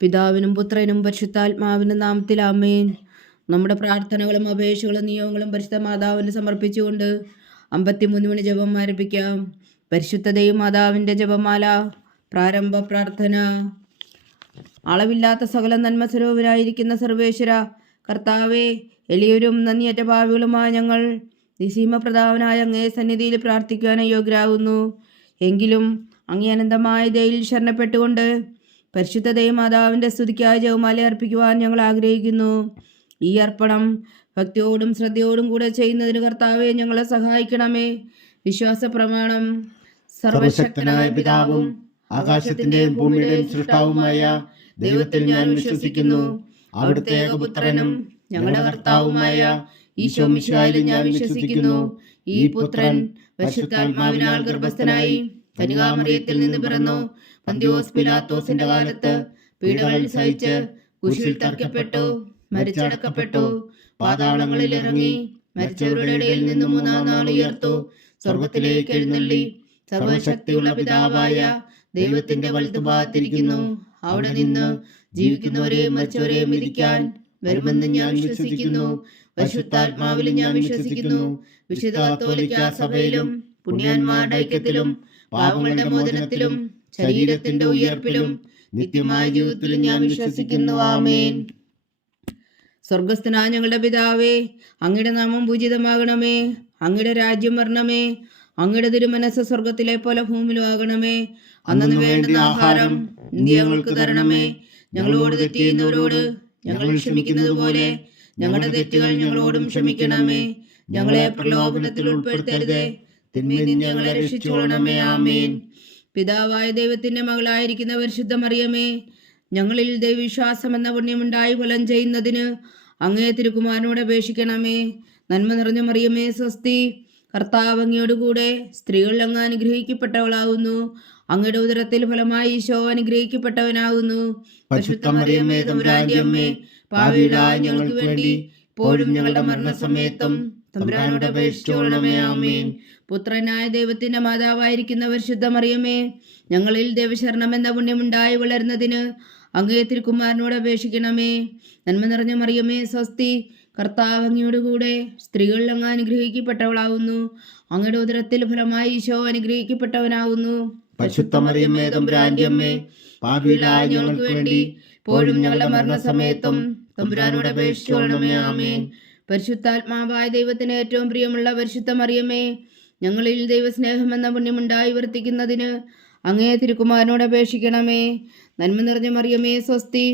പിതാവിനും പുത്രനും പരിശുദ്ധാത്മാവിനും നാമത്തിൽ ആമേൻ. നമ്മുടെ പ്രാർത്ഥനകളും അപേക്ഷകളും നിയോഗങ്ങളും പരിശുദ്ധ മാതാവിന് സമർപ്പിച്ചുകൊണ്ട് 53 മണി ജപം ആരംഭിക്കാം. പരിശുദ്ധതയും മാതാവിൻ്റെ ജപമാല. പ്രാരംഭ പ്രാർത്ഥന. അളവില്ലാത്ത സകല നന്മ സ്വരൂപനായിരിക്കുന്ന സർവേശ്വര കർത്താവെ, എളിയവരും നന്ദിയറ്റ ഭാവികളുമായ ഞങ്ങൾ നിസീമപ്രതാപനായ അങ്ങേ സന്നിധിയിൽ പ്രാർത്ഥിക്കുവാൻ യോഗ്യരാകുന്നു. എങ്കിലും അങ്ങേ അനന്തമായ ദയയിൽ ശരണപ്പെട്ടുകൊണ്ട് പരിശുദ്ധതയും മാതാവിൻ്റെ സ്തുതിക്കായി ജപമാല അർപ്പിക്കുവാൻ ഞങ്ങൾ ആഗ്രഹിക്കുന്നു. ഈ അർപ്പണം ഭക്തിയോടും ശ്രദ്ധയോടും കൂടെ ചെയ്യുന്നതിന് കർത്താവെ ഞങ്ങളെ സഹായിക്കണമേ. വിശ്വാസ പ്രമാണം. സർവശക്തനായ പിതാവും ആകാശത്തിന്റെയും ഭൂമിയുടെയും സൃഷ്ടാവുമായ ദൈവത്തിൽ ഞാൻ വിശ്വസിക്കുന്നു. അവിടുത്തെ ഏകപുത്രനും ഞങ്ങളുടെ കർത്താവുമായ ഈശോ മിശിഹായിൽ ഞാൻ വിശ്വസിക്കുന്നു. ഈ പുത്രൻ പരിശുദ്ധാത്മാവിനാൽ ഗർഭസ്ഥനായി കന്യകാമറിയത്തിൽ നിന്ന് പിറന്നു. പന്തിയോസ് പിലാത്തോസിന്റെ കാലത്ത് പീഡകൾ സഹിച്ച് കുരിശിൽ തറയ്ക്കപ്പെട്ടു, മരിച്ചടക്കപ്പെട്ടു, പാതാളങ്ങളിൽ ഇറങ്ങി, മരിച്ചവരുടെ ഇടയിൽ നിന്ന് മൂന്നാം നാൾ ഉയർത്തു, സ്വർഗത്തിലേക്ക് എഴുന്നള്ളി, സർവശക്തിയുള്ള പിതാവായ ദൈവത്തിന്റെ വലത്തുഭാഗത്തിരിക്കുന്നു. അവിടെ നിന്ന് ജീവിക്കുന്നവരെയും മരിച്ചവരെയും വിധിക്കാൻ വരുമെന്ന് ഞാൻ വിശ്വസിക്കുന്നു. പരിശുദ്ധാത്മാവിൽ ഞാൻ വിശ്വസിക്കുന്നു. വിശുദ്ധ കത്തോലിക്കാ സഭയിലും പുണ്യാന്മാരുടെ ഐക്യത്തിലും പാപങ്ങളുടെ മോചനത്തിലും ശരീരത്തിന്റെ ഉയർപ്പിലും നിത്യമായ ജീവിതത്തിലും ഞാൻ വിശ്വസിക്കുന്നു. ആമേൻ. സ്വർഗസ്ഥനായ ഞങ്ങളുടെ പിതാവേ, അങ്ങയുടെ നാമം പൂജിതമാകണമേ. അങ്ങയുടെ രാജ്യം വരണമേ. അങ്ങയുടെ തിരുമനസ് സ്വർഗത്തിലെ പോലെ ഭൂമിയിലും ആകണമേ. അന്നു വേണ്ടുന്ന ആഹാരം ഇന്ന് ഞങ്ങൾക്ക് തരണമേ. ഞങ്ങളോട് തെറ്റ് ചെയ്യുന്നവരോട് ഞങ്ങൾ ക്ഷമിക്കുന്നത് പോലെ ഞങ്ങളുടെ തെറ്റുകൾ ഞങ്ങളോടും ക്ഷമിക്കണമേ. ഞങ്ങളെ പ്രലോഭനത്തിൽ ഉൾപ്പെടുത്തരുതേ, തിന്മയിൽ നിന്ന് ഞങ്ങളെ രക്ഷിച്ചുകൊള്ളണമേ. ആമേൻ. പിതാവായ ദൈവത്തിന്റെ മകളായിരിക്കുന്ന പരിശുദ്ധ മറിയമേ, ഞങ്ങളിൽ ദൈവവിശ്വാസം എന്ന പുണ്യമുണ്ടായി ഫലം ചെയ്യുന്നതിന് അങ്ങേ തിരുക്കുമാരനോട് അപേക്ഷിക്കണമേ. നന്മ നിറഞ്ഞ മറിയമേ, സ്വസ്തി. കർത്താവ് അങ്ങയോടുകൂടെ സ്ത്രീകൾ അങ്ങ് അനുഗ്രഹിക്കപ്പെട്ടവളാകുന്നു. അങ്ങയുടെ ഉദരത്തിൽ ഫലമായി ഈശോ അനുഗ്രഹിക്കപ്പെട്ടവനാകുന്നു. പരിശുദ്ധ മറിയമേ, തമ്പുരാന്റെ അമ്മേ, പാപികളായ ഞങ്ങൾക്ക് വേണ്ടി ഇപ്പോഴും ഞങ്ങളുടെ മരണസമയത്തും തമ്പുരാനോട് അപേക്ഷിച്ചുകൊള്ളണമേ. ആമേൻ. പുത്രനായ ദൈവത്തിന്റെ മാതാവായിരിക്കുന്ന പരിശുദ്ധ മറിയമേ, ഞങ്ങളിൽ ദൈവശരണം എന്ന പുണ്യമുണ്ടായി വളരുന്നതിന് അങ്ങേ തിരുക്കുമാരനോട് അപേക്ഷിക്കണമേ. നന്മ നിറഞ്ഞ മറിയമേ, സ്വസ്തി. കർത്താവ് അങ്ങയോടുകൂടെ സ്ത്രീകൾ അങ്ങ് അനുഗ്രഹിക്കപ്പെട്ടവളാകുന്നു. അങ്ങയുടെ ഉദരത്തിൽ ഫലമായി ഈശോ അനുഗ്രഹിക്കപ്പെട്ടവനാകുന്നു. പരിശുദ്ധ മറിയമേ, തമ്പുരാന്റെ അമ്മേ, പാപികളായ ഞങ്ങൾക്ക് വേണ്ടി ഇപ്പോഴും ഞങ്ങളുടെ മരണസമയത്തും തമ്പുരാനോട് അപേക്ഷിച്ചുകൊള്ളണമേ. ആമേൻ. പരിശുദ്ധാത്മാവായ ദൈവത്തിന് ഏറ്റവും പ്രിയമുള്ള പരിശുദ്ധ മറിയമേ, ഞങ്ങളിൽ ദൈവസ്നേഹം എന്ന പുണ്യമുണ്ടായി വർത്തിക്കുന്നതിന് അങ്ങേ തിരുക്കുമാരനോട് അപേക്ഷിക്കണമേ. നന്മ നിറഞ്ഞ മറിയമേ, സ്വസ്തി.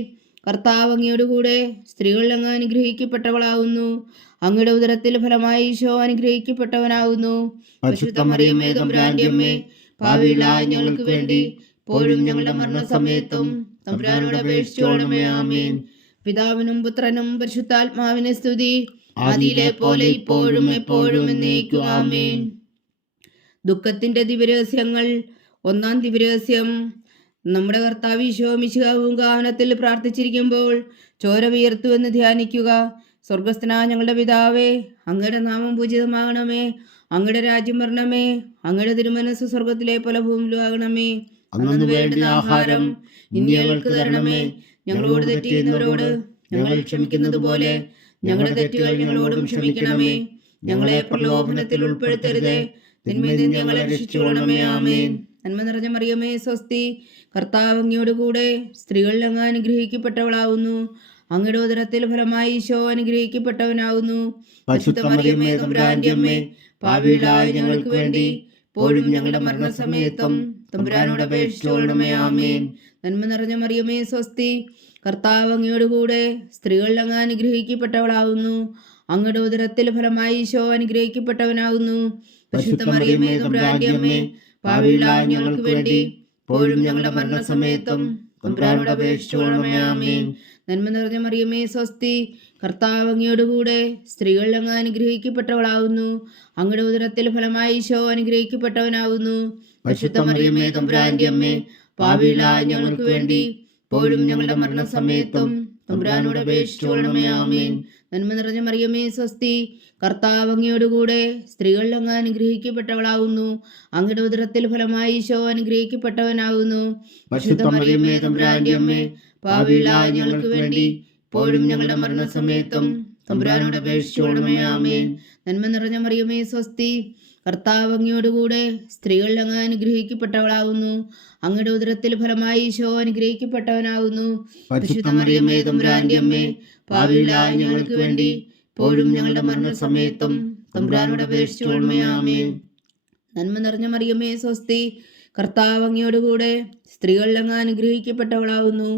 കർത്താവ് അങ്ങയോടുകൂടെ സ്ത്രീകൾ അങ്ങ് അനുഗ്രഹിക്കപ്പെട്ടവളാകുന്നു. അങ്ങയുടെ ഉദരത്തിൽ ഫലമായി ഈശോ അനുഗ്രഹിക്കപ്പെട്ടവനാകുന്നു. പരിശുദ്ധ മറിയമേ, തമ്പുരാന്റെ അമ്മേ, പാപികളായ ഞങ്ങൾക്ക് വേണ്ടി ഇപ്പോഴും ഞങ്ങളുടെ മരണസമയത്തും തമ്പുരാനോട് അപേക്ഷിച്ചുകൊള്ളണമേ. ആമേൻ. പിതാവിനും പുത്രനും പരിശുദ്ധാത്മാവിനെ സ്തുതി, ആദിയിലെ പോലെ ഇപ്പോഴും എപ്പോഴും എന്നേക്കും. ആമേൻ. ദുഃഖത്തിന്റെ ദിവ്യരഹസ്യങ്ങൾ. ഒന്നാം ദിവ്യരഹസ്യം. നമ്മുടെ കർത്താവ് ഈശോ മിശിഹാവും ഗാനത്തിൽ പ്രാർത്ഥിച്ചിരിക്കുമ്പോൾ ചോര വിയർത്തുവെന്ന് ധ്യാനിക്കുക. സ്വർഗസ്ഥനായ ഞങ്ങളുടെ പിതാവേ, അങ്ങയുടെ നാമം പൂജിതമാകണമേ. അങ്ങയുടെ രാജ്യം വരണമേ. അങ്ങയുടെ തിരുമനസ് സ്വർഗത്തിലെ പോലെ ഭൂമിയിലും ആകണമേ. അന്നു വേണ്ടുന്ന ആഹാരം ഇന്ന് ഞങ്ങൾക്ക് തരണമേ. ഞങ്ങളോട് തെറ്റ് ചെയ്യുന്നവരോട് ഞങ്ങൾ ക്ഷമിക്കുന്നത് പോലെ ഞങ്ങളുടെ തെറ്റുകൾ ഞങ്ങളോടും ക്ഷമിക്കണമേ. ഞങ്ങളെ പ്രലോഭനത്തിൽ ഉൾപ്പെടുത്തരുതേ, തിന്മയിൽ നിന്ന് ഞങ്ങളെ രക്ഷിച്ചുകൊള്ളണമേ. ആമേൻ. നന്മ നിറഞ്ഞ മറിയമേ, സ്വസ്തി. കർത്താവ് അങ്ങയോടുകൂടെ സ്ത്രീകൾ അങ്ങ് അനുഗ്രഹിക്കപ്പെട്ടവളാകുന്നു. അങ്ങയുടെ ഉദരത്തിൽ ഫലമായി ഈശോ അനുഗ്രഹിക്കപ്പെട്ടവനാകുന്നു. പരിശുദ്ധ മറിയമേ, തമ്പുരാന്റെ അമ്മേ, പാപികളായ ഞങ്ങൾക്ക് വേണ്ടി ഇപ്പോഴും ഞങ്ങളുടെ മരണസമയത്തും തമ്പുരാനോട് അപേക്ഷിച്ചുകൊള്ളണമേ. ആമേൻ. നന്മ നിറഞ്ഞ മറിയമേ, സ്വസ്തി. കർത്താവ് അങ്ങയോടുകൂടെ സ്ത്രീകൾ അങ്ങ് അനുഗ്രഹിക്കപ്പെട്ടവളാകുന്നു. അങ്ങയുടെ ഉദരത്തിൽ ഫലമായി ഈശോ അനുഗ്രഹിക്കപ്പെട്ടവനാകുന്നു. പരിശുദ്ധ മറിയമേ, തമ്പുരാന്റെ അമ്മേ, പാപികളായ ഞങ്ങൾക്ക് വേണ്ടി ഇപ്പോഴും ഞങ്ങളുടെ മരണസമയത്തും തമ്പുരാനോട് അപേക്ഷിച്ചുകൊള്ളണമേ. ആമേൻ. നന്മ നിറഞ്ഞ മറിയമേ, സ്വസ്തി. കർത്താവ് അങ്ങയോടുകൂടെ സ്ത്രീകൾ അങ്ങ് അനുഗ്രഹിക്കപ്പെട്ടവളാകുന്നു. അങ്ങയുടെ ഉദരത്തിൽ ഫലമായി ഈശോ അനുഗ്രഹിക്കപ്പെട്ടവനാകുന്നു. പരിശുദ്ധ മറിയമേ, തമ്പുരാന്റെ അമ്മേ, പാപികളായ ഞങ്ങൾക്ക് വേണ്ടി ഇപ്പോഴും ഞങ്ങളുടെ മരണസമയത്തും തമ്പുരാനോട് അപേക്ഷിച്ചുകൊള്ളണമേ. ആമേൻ. നന്മ നിറഞ്ഞ മറിയമേ, സ്വസ്തി. കർത്താവ് അങ്ങയോടുകൂടെ സ്ത്രീകൾ അങ്ങ് അനുഗ്രഹിക്കപ്പെട്ടവളാകുന്നു. അങ്ങയുടെ ഉദരത്തിൽ ഫലമായി ഈശോ അനുഗ്രഹിക്കപ്പെട്ടവനാകുന്നു. പരിശുദ്ധ മറിയമേ, തമ്പുരാന്റെ അമ്മേ, പാപികളായ ഞങ്ങൾക്ക് വേണ്ടി ഇപ്പോഴും ഞങ്ങളുടെ മരണസമയത്തും തമ്പുരാനോട് അപേക്ഷിച്ചുകൊള്ളണമേ. ആമേൻ. നന്മ നിറഞ്ഞ മറിയമേ സ്വസ്തി, കർത്താവ് അങ്ങയോടുകൂടെ സ്ത്രീകളിൽ അങ്ങ് അനുഗ്രഹിക്കപ്പെട്ടവളാകുന്നു. അങ്ങയുടെ ഉദരത്തിൽ ഫലമായി ഈശോ അനുഗ്രഹിക്കപ്പെട്ടവനാകുന്നു. പരിശുദ്ധ മറിയമേ തമ്പുരാന്റെ അമ്മേ, പാപികളായ ഞങ്ങൾക്ക് വേണ്ടി ഇപ്പോഴും ഞങ്ങളുടെ മരണസമയത്തും തമ്പുരാനോട് അപേക്ഷിച്ചുകൊള്ളണമേ. ആമേൻ. നന്മ നിറഞ്ഞ മറിയമേ സ്വസ്തി, കർത്താവ് അങ്ങയോടുകൂടെ സ്ത്രീകളിൽ അങ്ങ് അനുഗ്രഹിക്കപ്പെട്ടവളാകുന്നു.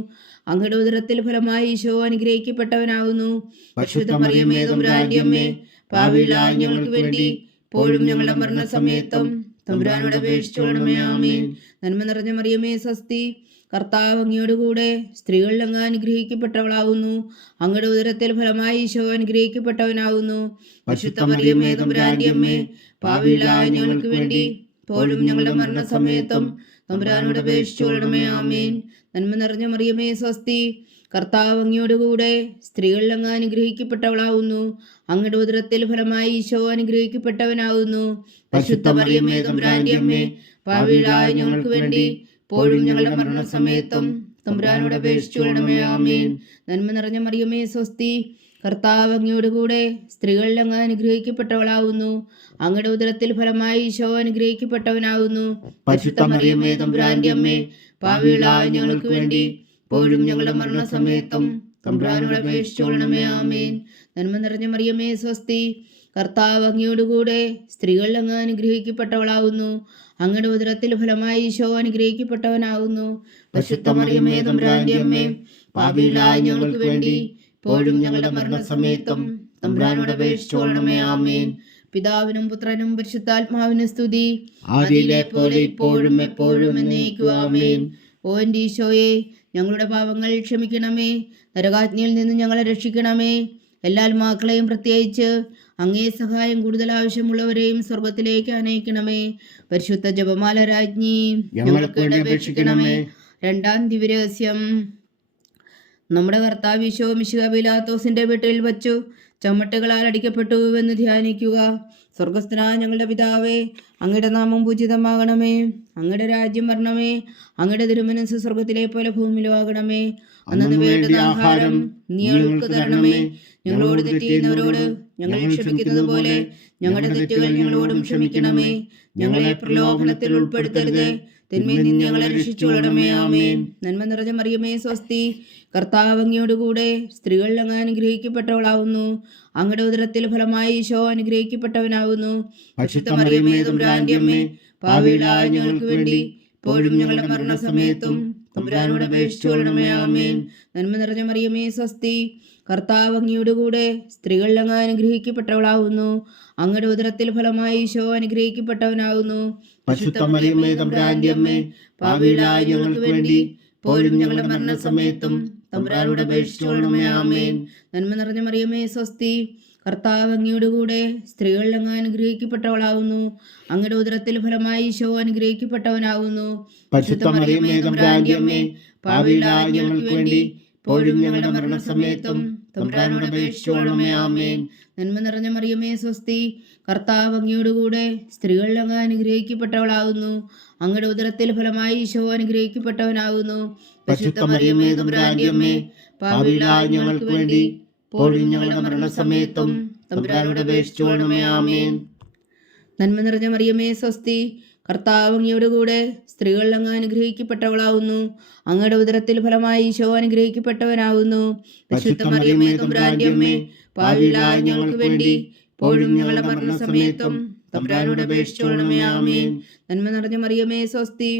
അങ്ങയുടെ ഉദരത്തിൽ ഫലമായി ഈശോ അനുഗ്രഹിക്കപ്പെട്ടവനാകുന്നു. പരിശുദ്ധ മറിയമേ തമ്പുരാന്റെ അമ്മേ, പാപികളായ ഞങ്ങൾക്ക് വേണ്ടി ഇപ്പോഴും ഞങ്ങളുടെ മരണസമയത്തും തമ്പുരാനോട് അപേക്ഷിച്ചുകൊള്ളണമേ. ആമേൻ. നന്മ നിറഞ്ഞ മറിയമേ സ്വസ്തി, കർത്താവ് അങ്ങയോടുകൂടെ സ്ത്രീകളിൽ അങ്ങ് അനുഗ്രഹിക്കപ്പെട്ടവളാകുന്നു. അങ്ങയുടെ ഉദരത്തിൽ ഫലമായി ഈശോ അനുഗ്രഹിക്കപ്പെട്ടവനാകുന്നു. പരിശുദ്ധ മറിയമേ തമ്പുരാന്റെ അമ്മേ, പാപികളായ ഞങ്ങൾക്ക് വേണ്ടി ഇപ്പോഴും ഞങ്ങളുടെ മരണസമയത്തും തമ്പുരാനോട് അപേക്ഷിച്ചുകൊള്ളണമേ. ആമേൻ. നന്മ നിറഞ്ഞ മറിയമേ സ്വസ്തി, കർത്താവ് അങ്ങയോടുകൂടെ സ്ത്രീകളിൽ അങ്ങ് അനുഗ്രഹിക്കപ്പെട്ടവളാകുന്നു. അങ്ങയുടെ ഉദരത്തിൽ ഫലമായി ഈശോ അനുഗ്രഹിക്കപ്പെട്ടവനാകുന്നു. പരിശുദ്ധ മറിയമേ തമ്പുരാന്റെ അമ്മേ, പാപികളായ ഞങ്ങൾക്ക് വേണ്ടി ഇപ്പോഴും ഞങ്ങളുടെ മരണസമയത്തും തമ്പുരാനോട് അപേക്ഷിച്ചുകൊള്ളണമേ. ആമേൻ. നന്മ നിറഞ്ഞ മറിയമേ സ്വസ്തി, കർത്താവ് അങ്ങയോടുകൂടെ സ്ത്രീകളിൽ അങ്ങ് അനുഗ്രഹിക്കപ്പെട്ടവളാകുന്നു. അങ്ങയുടെ ഉദരത്തിൽ ഫലമായി ഈശോ അനുഗ്രഹിക്കപ്പെട്ടവനാകുന്നു. പരിശുദ്ധ മറിയമേ തമ്പുരാന്റെ അമ്മേ, പാപികളായ ഞങ്ങൾക്ക് വേണ്ടി ഇപ്പോഴും ഞങ്ങളുടെ മരണസമയത്തും തമ്പുരാനോട് അപേക്ഷിച്ചുകൊള്ളണമേ. ആമേൻ. നന്മ നിറഞ്ഞ മറിയമേ സ്വസ്തി, കർത്താവ് അങ്ങയോടുകൂടെ സ്ത്രീകളിൽ അങ്ങ് അനുഗ്രഹിക്കപ്പെട്ടവളാകുന്നു. അങ്ങയുടെ ഉദരത്തിൽ ഫലമായി ഈശോ അനുഗ്രഹിക്കപ്പെട്ടവനാകുന്നു. പരിശുദ്ധ മറിയമേ തമ്പുരാന്റെ അമ്മേ, പാപികളായ ഞങ്ങൾക്ക് വേണ്ടി ഇപ്പോഴും ഞങ്ങളുടെ മരണസമയത്തും തമ്പുരാനോട് അപേക്ഷിച്ചുകൊള്ളണമേ. ആമേൻ. പിതാവിനും പുത്രനും പരിശുദ്ധാത്മാവിനും സ്തുതി, ആദിയിലെ പോലെ ഇപ്പോഴും എപ്പോഴും എന്നേക്കും. ആമേൻ. ഓ എൻ്റെ ഈശോയെ, ഞങ്ങളുടെ പാപങ്ങൾ ക്ഷമിക്കണമേ, നരകാജ്ഞയിൽ നിന്ന് ഞങ്ങളെ രക്ഷിക്കണമേ. എല്ലാ ആത്മാക്കളെയും പ്രത്യേകിച്ച് അങ്ങേ സഹായം കൂടുതൽ ആവശ്യമുള്ളവരെയും സ്വർഗത്തിലേക്ക് അനയിക്കണമേ. പരിശുദ്ധ ജപമാല രാജ്ഞി ഞങ്ങൾക്ക് വേണ്ടി അപേക്ഷിക്കണമേ. രണ്ടാം ദിവ്യരഹസ്യം. നമ്മുടെ കർത്താവ് ഈശോ മിശിഹാ പീലാത്തോസിന്റെ വീട്ടിൽ വച്ചു ചമ്മട്ടുകളാൽ അടിക്കപ്പെട്ടു എന്ന് ധ്യാനിക്കുക. സ്വർഗസ്ഥനായ ഞങ്ങളുടെ പിതാവേ, അങ്ങയുടെ നാമം പൂജിതമാകണമേ. അങ്ങയുടെ രാജ്യം വരണമേ. അങ്ങയുടെ തിരുമനസ്സ് സ്വർഗത്തിലെ പോലെ ഭൂമിയിലും ആകണമേ. അന്നു വേണ്ടുന്ന ആഹാരം നീ ഞങ്ങൾക്ക് തരണമേ. ഞങ്ങളോട് തെറ്റ് ചെയ്യുന്നവരോട് ഞങ്ങൾ ക്ഷമിക്കുന്നത് പോലെ ഞങ്ങളുടെ തെറ്റുകൾ ഞങ്ങളോടും ക്ഷമിക്കണമേ. ഞങ്ങളെ പ്രലോഭനത്തിൽ ഉൾപ്പെടുത്തരുത്, തിന്മയിൽ നിന്ന് ഞങ്ങളെ രക്ഷിച്ചുകൊള്ളണമേ. ആമേൻ. നന്മ നിറഞ്ഞ മറിയമേ സ്വസ്തി, കർത്താവ് അങ്ങയോടുകൂടെ സ്ത്രീകളിൽ അങ്ങ് അനുഗ്രഹിക്കപ്പെട്ടവളാകുന്നു. അങ്ങയുടെ ഉദരത്തിൽ ഫലമായി ഈശോ അനുഗ്രഹിക്കപ്പെട്ടവനാകുന്നു. പരിശുദ്ധ മറിയമേ തമ്പുരാന്റെ അമ്മേ, പാപികളായ ഞങ്ങൾക്ക് വേണ്ടി ഇപ്പോഴും ഞങ്ങളുടെ മരണസമയത്തും തമ്പുരാനോട് അപേക്ഷിച്ചുകൊള്ളണമേ. ആമേൻ. നന്മ നിറഞ്ഞ മറിയമേ സ്വസ്തി, കർത്താവ് അങ്ങയോടുകൂടെ സ്ത്രീകളിൽ അങ്ങ് അനുഗ്രഹിക്കപ്പെട്ടവളാകുന്നു. അങ്ങയുടെ ഉദരത്തിൽ ഫലമായി ഈശോ അനുഗ്രഹിക്കപ്പെട്ടവനാകുന്നു. പരിശുദ്ധ മറിയമേ തമ്പുരാന്റെ അമ്മേ, പാപികളായ ഞങ്ങൾക്ക് വേണ്ടി ഇപ്പോഴും ഞങ്ങളുടെ മരണസമയത്തും തമ്പുരാനോട് അപേക്ഷിച്ചുകൊള്ളണമേ. ആമേൻ. നന്മ നിറഞ്ഞ മറിയമേ സ്വസ്തി, കർത്താവ് അങ്ങയോടുകൂടെ സ്ത്രീകളിൽ അങ്ങ് അനുഗ്രഹിക്കപ്പെട്ടവളാകുന്നു. അങ്ങയുടെ ഉദരത്തിൽ ഫലമായി ഈശോ അനുഗ്രഹിക്കപ്പെട്ടവനാകുന്നു. പരിശുദ്ധ മറിയമേ തമ്പുരാന്റെ അമ്മേ, പാപികളായ ഞങ്ങൾക്ക് വേണ്ടി ഇപ്പോഴും ഞങ്ങളുടെ മരണസമയത്തും തമ്പുരാനോട് അപേക്ഷിച്ചുകൊള്ളണമേ. ആമേൻ. നന്മ നിറഞ്ഞ മറിയമേ സ്വസ്തി, കർത്താവ് അങ്ങയോടുകൂടെ സ്ത്രീകളിൽ അങ്ങ് അനുഗ്രഹിക്കപ്പെട്ടവളാകുന്നു. അങ്ങയുടെ ഉദരത്തിൽ ഫലമായി ഈശോ അനുഗ്രഹിക്കപ്പെട്ടവനാകുന്നു. പരിശുദ്ധ മറിയമേ തമ്പുരാന്റെ അമ്മേ, പാപികളായ ഞങ്ങൾക്ക് വേണ്ടി ഇപ്പോഴും ഞങ്ങളുടെ മരണസമയത്തും തമ്പുരാനോട് അപേക്ഷിച്ചുകൊള്ളണമേ. ആമേൻ. നന്മ നിറഞ്ഞ മറിയമേ സ്വസ്തി, കർത്താവ് അങ്ങയോടുകൂടെ സ്ത്രീകളിൽ അങ്ങ് അനുഗ്രഹിക്കപ്പെട്ടവളാകുന്നു. അങ്ങയുടെ ഉദരത്തിൽ ഫലമായി ഈശോ അനുഗ്രഹിക്കപ്പെട്ടവനാകുന്നു. പരിശുദ്ധ മറിയമേ തമ്പുരാന്റെ അമ്മേ, പാപികളായ ഞങ്ങൾക്ക് വേണ്ടി ഇപ്പോഴും ഞങ്ങളുടെ മരണസമയത്തും തമ്പുരാനോട് അപേക്ഷിച്ചുകൊള്ളണമേ. ആമേൻ. നന്മ നിറഞ്ഞ മറിയമേ സ്വസ്തി,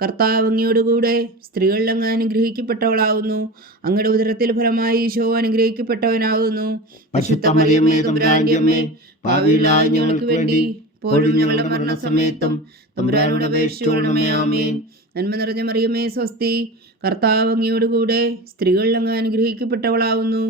കർത്താവ് അങ്ങയോടുകൂടെ സ്ത്രീകളിൽ അങ്ങ് അനുഗ്രഹിക്കപ്പെട്ടവളാകുന്നു. അങ്ങയുടെ ഉദരത്തിൽ ഫലമായി ഈശോ അനുഗ്രഹിക്കപ്പെട്ടവനാകുന്നു. പരിശുദ്ധ മറിയമേ തമ്പുരാന്റെ അമ്മേ, പാപികളായ ഞങ്ങൾക്ക് വേണ്ടി ഇപ്പോഴും ഞങ്ങളുടെ മരണസമയത്തും തമ്പുരാനോട് അപേക്ഷിച്ചുകൊള്ളണമേ. ആമേൻ. നന്മ നിറഞ്ഞ മറിയമേ സ്വസ്തി, കർത്താവ് അങ്ങയോടുകൂടെ സ്ത്രീകളിൽ അങ്ങ് അനുഗ്രഹിക്കപ്പെട്ടവളാകുന്നു.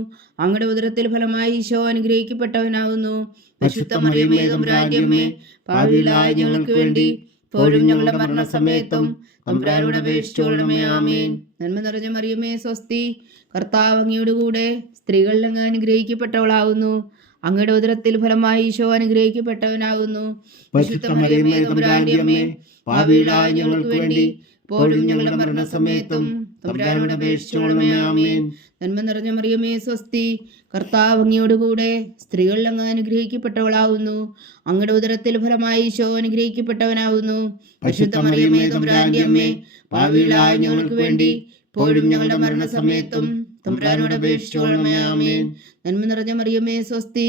അങ്ങയുടെ ഉദരത്തിൽ ഫലമായി ഈശോ അനുഗ്രഹിക്കപ്പെട്ടവനാകുന്നു. പരിശുദ്ധ മറിയമേ തമ്പുരാന്റെ അമ്മേ, പാപികളായ ഞങ്ങൾക്ക് വേണ്ടി ഇപ്പോഴും ഞങ്ങളുടെ മരണസമയത്തും തമ്പുരാനോട് അപേക്ഷിച്ചുകൊള്ളണമേ. ആമേൻ. നന്മ നിറഞ്ഞ മറിയമേ സ്വസ്തി, കർത്താവ് അങ്ങയോടുകൂടെ സ്ത്രീകളിൽ അങ്ങ് അനുഗ്രഹിക്കപ്പെട്ടവളാകുന്നു. അങ്ങയുടെ ഉദരത്തിൽ ഫലമായി ഈശോ അനുഗ്രഹിക്കപ്പെട്ടവനാകുന്നു. പരിശുദ്ധ മറിയമേ തമ്പുരാന്റെ അമ്മേ, പാപികളായ ഞങ്ങൾക്ക് വേണ്ടി ഇപ്പോഴും ഞങ്ങളുടെ മരണസമയത്തും തമ്പുരാനോട് അപേക്ഷിച്ചുകൊള്ളണമേ. ആമേൻ. നന്മ നിറഞ്ഞ മറിയമേ സ്വസ്തി, കർത്താവ് അങ്ങയോടുകൂടെ സ്ത്രീകളിൽ അങ്ങ് അനുഗ്രഹിക്കപ്പെട്ടവളാവുന്നു. അങ്ങയുടെ ഉദരത്തിൽ ഫലമായി ഈശോ അനുഗ്രഹിക്കപ്പെട്ടവനാവുന്നു. പരിശുദ്ധ മറിയമേ തമ്പുരാന്റെ അമ്മേ, പാപികളായ ഞങ്ങൾക്ക് വേണ്ടി ഇപ്പോഴും ഞങ്ങളുടെ മരണസമയത്തും തമ്പുരാനോട് അപേക്ഷിച്ചുകൊള്ളണമേ. ആമേൻ. നന്മ നിറഞ്ഞ മറിയമേ സ്വസ്തി,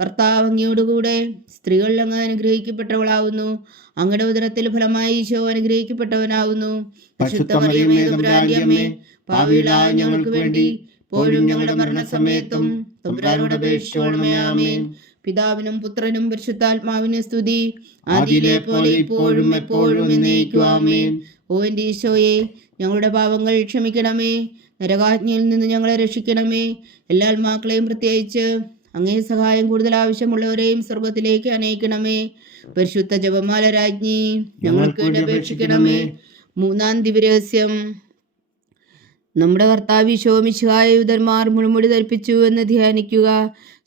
കർത്താവ് അങ്ങയോടുകൂടെ സ്ത്രീകളിൽ അങ്ങ് അനുഗ്രഹിക്കപ്പെട്ടവളാവുന്നു. അങ്ങയുടെ ഉദരത്തിൽ ഫലമായി ഈശോ അനുഗ്രഹിക്കപ്പെട്ടവനാവുന്നു. പരിശുദ്ധ മറിയമേ തമ്പുരാന്റെ അമ്മേ, പാപികളായ ഞങ്ങൾക്ക് വേണ്ടി ഇപ്പോഴും ഞങ്ങളുടെ മരണസമയത്തും തമ്പുരാനോട് അപേക്ഷിച്ചുകൊള്ളണമേ. ആമേൻ. പിതാവിനും പുത്രനും പരിശുദ്ധാത്മാവിനും സ്തുതി, ആദിയിലെ പോലെ ഇപ്പോഴും എപ്പോഴും എന്നേക്കും. ആമേൻ. ഓ എൻ്റെ ഈശോയെ, ഞങ്ങളുടെ പാപങ്ങൾ ക്ഷമിക്കണമേ, നരകാജ്ഞയിൽ നിന്ന് ഞങ്ങളെ രക്ഷിക്കണമേ. എല്ലാ ആത്മാക്കളെയും പ്രത്യേകിച്ച് അങ്ങേ സഹായം കൂടുതൽ ആവശ്യമുള്ളവരെയും സ്വർഗത്തിലേക്ക് അനയിക്കണമേ. പരിശുദ്ധ ജപമാല രാജ്ഞി, ഞങ്ങൾക്ക് വേണ്ടി അപേക്ഷിക്കണമേ. മൂന്നാം ദിവ്യരഹസ്യം. നമ്മുടെ കർത്താവ് ഈശോ മിശിഹായ യൂദന്മാർ മുൾമുടി ധരിപ്പിച്ചു എന്ന് ധ്യാനിക്കുക.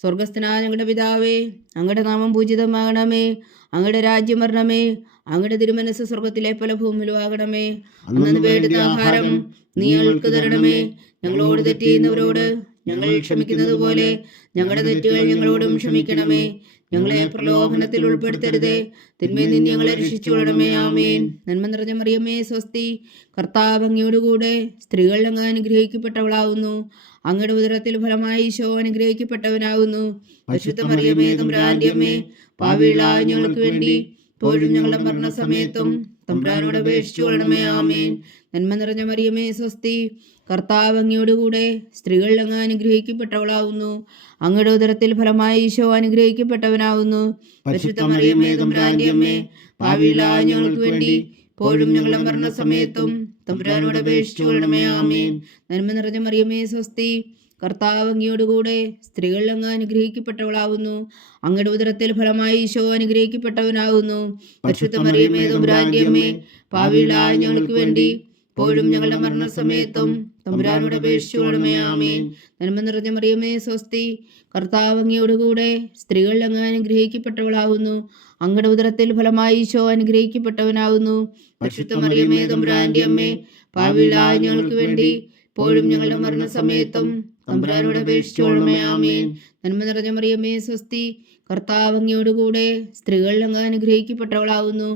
സ്വർഗസ്ഥനായ ഞങ്ങളുടെ പിതാവേ, അങ്ങയുടെ നാമം പൂജിതമാകണമേ, അങ്ങയുടെ രാജ്യം വരണമേ, അങ്ങയുടെ തിരുമനസ് സ്വർഗത്തിലെ പോലെ ഭൂമിയിലും ആകണമേ. അന്നു വേണ്ടുന്ന ആഹാരം നീ ഞങ്ങൾക്ക് തരണമേ. ഞങ്ങളോട് തെറ്റ് ചെയ്യുന്നവരോട് ഞങ്ങൾ ക്ഷമിക്കുന്നത് പോലെ ഞങ്ങളുടെ തെറ്റുകൾ ഞങ്ങളോടും ക്ഷമിക്കണമേ. ഞങ്ങളെ പ്രലോഭനത്തിൽ ഉൾപ്പെടുത്തരുതേ, തിന്മയിൽ നിന്ന് ഞങ്ങളെ രക്ഷിച്ചുകൊള്ളണമേ. ആമേൻ. നന്മ നിറഞ്ഞ മറിയമേ സ്വസ്തി, കർത്താവ് അങ്ങയോടുകൂടെ സ്ത്രീകളിൽ അങ്ങ് അനുഗ്രഹിക്കപ്പെട്ടവളാവുന്നു. അങ്ങയുടെ ഉദരത്തിൽ ഫലമായി ഈശോ അനുഗ്രഹിക്കപ്പെട്ടവനാകുന്നു. പരിശുദ്ധ മറിയമേ തമ്പുരാന്റെ അമ്മേ, പാപികളായ ഞങ്ങൾക്ക് വേണ്ടി ഇപ്പോഴും ഞങ്ങളുടെ മരണസമയത്തും തമ്പുരാനോട് അപേക്ഷിച്ചുകൊള്ളണമേ. ആമേൻ. നന്മ നിറഞ്ഞ മറിയമേ സ്വസ്തി, കർത്താവ് അങ്ങയോടുകൂടെ സ്ത്രീകളിൽ അങ്ങ് അനുഗ്രഹിക്കപ്പെട്ടവളാവുന്നു. അങ്ങയുടെ ഉദരത്തിൽ ഫലമായി ഈശോ അനുഗ്രഹിക്കപ്പെട്ടവനാവുന്നു. പരിശുദ്ധ മറിയമേ തമ്പുരാന്റെ അമ്മേ, പാപികളായ ഞങ്ങൾക്ക് വേണ്ടി ഇപ്പോഴും ഞങ്ങളുടെ മരണസമയത്തും തമ്പുരാനോട് അപേക്ഷിച്ചുകൊള്ളണമേ. ആമേൻ. നന്മ നിറഞ്ഞ മറിയമേ സ്വസ്തി, കർത്താവ് അങ്ങയോടുകൂടെ സ്ത്രീകളിൽ അങ്ങ് അനുഗ്രഹിക്കപ്പെട്ടവളാവുന്നു. അങ്ങയുടെ ഉദരത്തിൽ ഫലമായി ഈശോ അനുഗ്രഹിക്കപ്പെട്ടവനാകുന്നു. പരിശുദ്ധ മറിയമേ തമ്പുരാന്റെ അമ്മേ, പാപികളായ ഞങ്ങൾക്ക് വേണ്ടി ഇപ്പോഴും ഞങ്ങളുടെ മരണസമയത്തും തമ്പുരാനോട് അപേക്ഷിച്ചുകൊള്ളണമേ. ആമേൻ. നന്മ നിറഞ്ഞ മറിയമേ സ്വസ്തി, കർത്താവ് അങ്ങയോടുകൂടെ സ്ത്രീകളിൽ അങ്ങ് അനുഗ്രഹിക്കപ്പെട്ടവളാവുന്നു. അങ്ങയുടെ ഉദരത്തിൽ ഫലമായി ഈശോ അനുഗ്രഹിക്കപ്പെട്ടവനാകുന്നു. പരിശുദ്ധ മറിയമേ തമ്പുരാന്റെ അമ്മേ, പാപികളായ ഞങ്ങൾക്ക് വേണ്ടി ഇപ്പോഴും ഞങ്ങളുടെ മരണസമയത്തും തമ്പുരാനോട് അപേക്ഷിച്ചുകൊള്ളണമേ. ആമേൻ. നന്മ നിറഞ്ഞ മറിയമേ സ്വസ്തി, കർത്താവ് അങ്ങയോടുകൂടെ സ്ത്രീകളിൽ അങ്ങ് അനുഗ്രഹിക്കപ്പെട്ടവളാവുന്നു.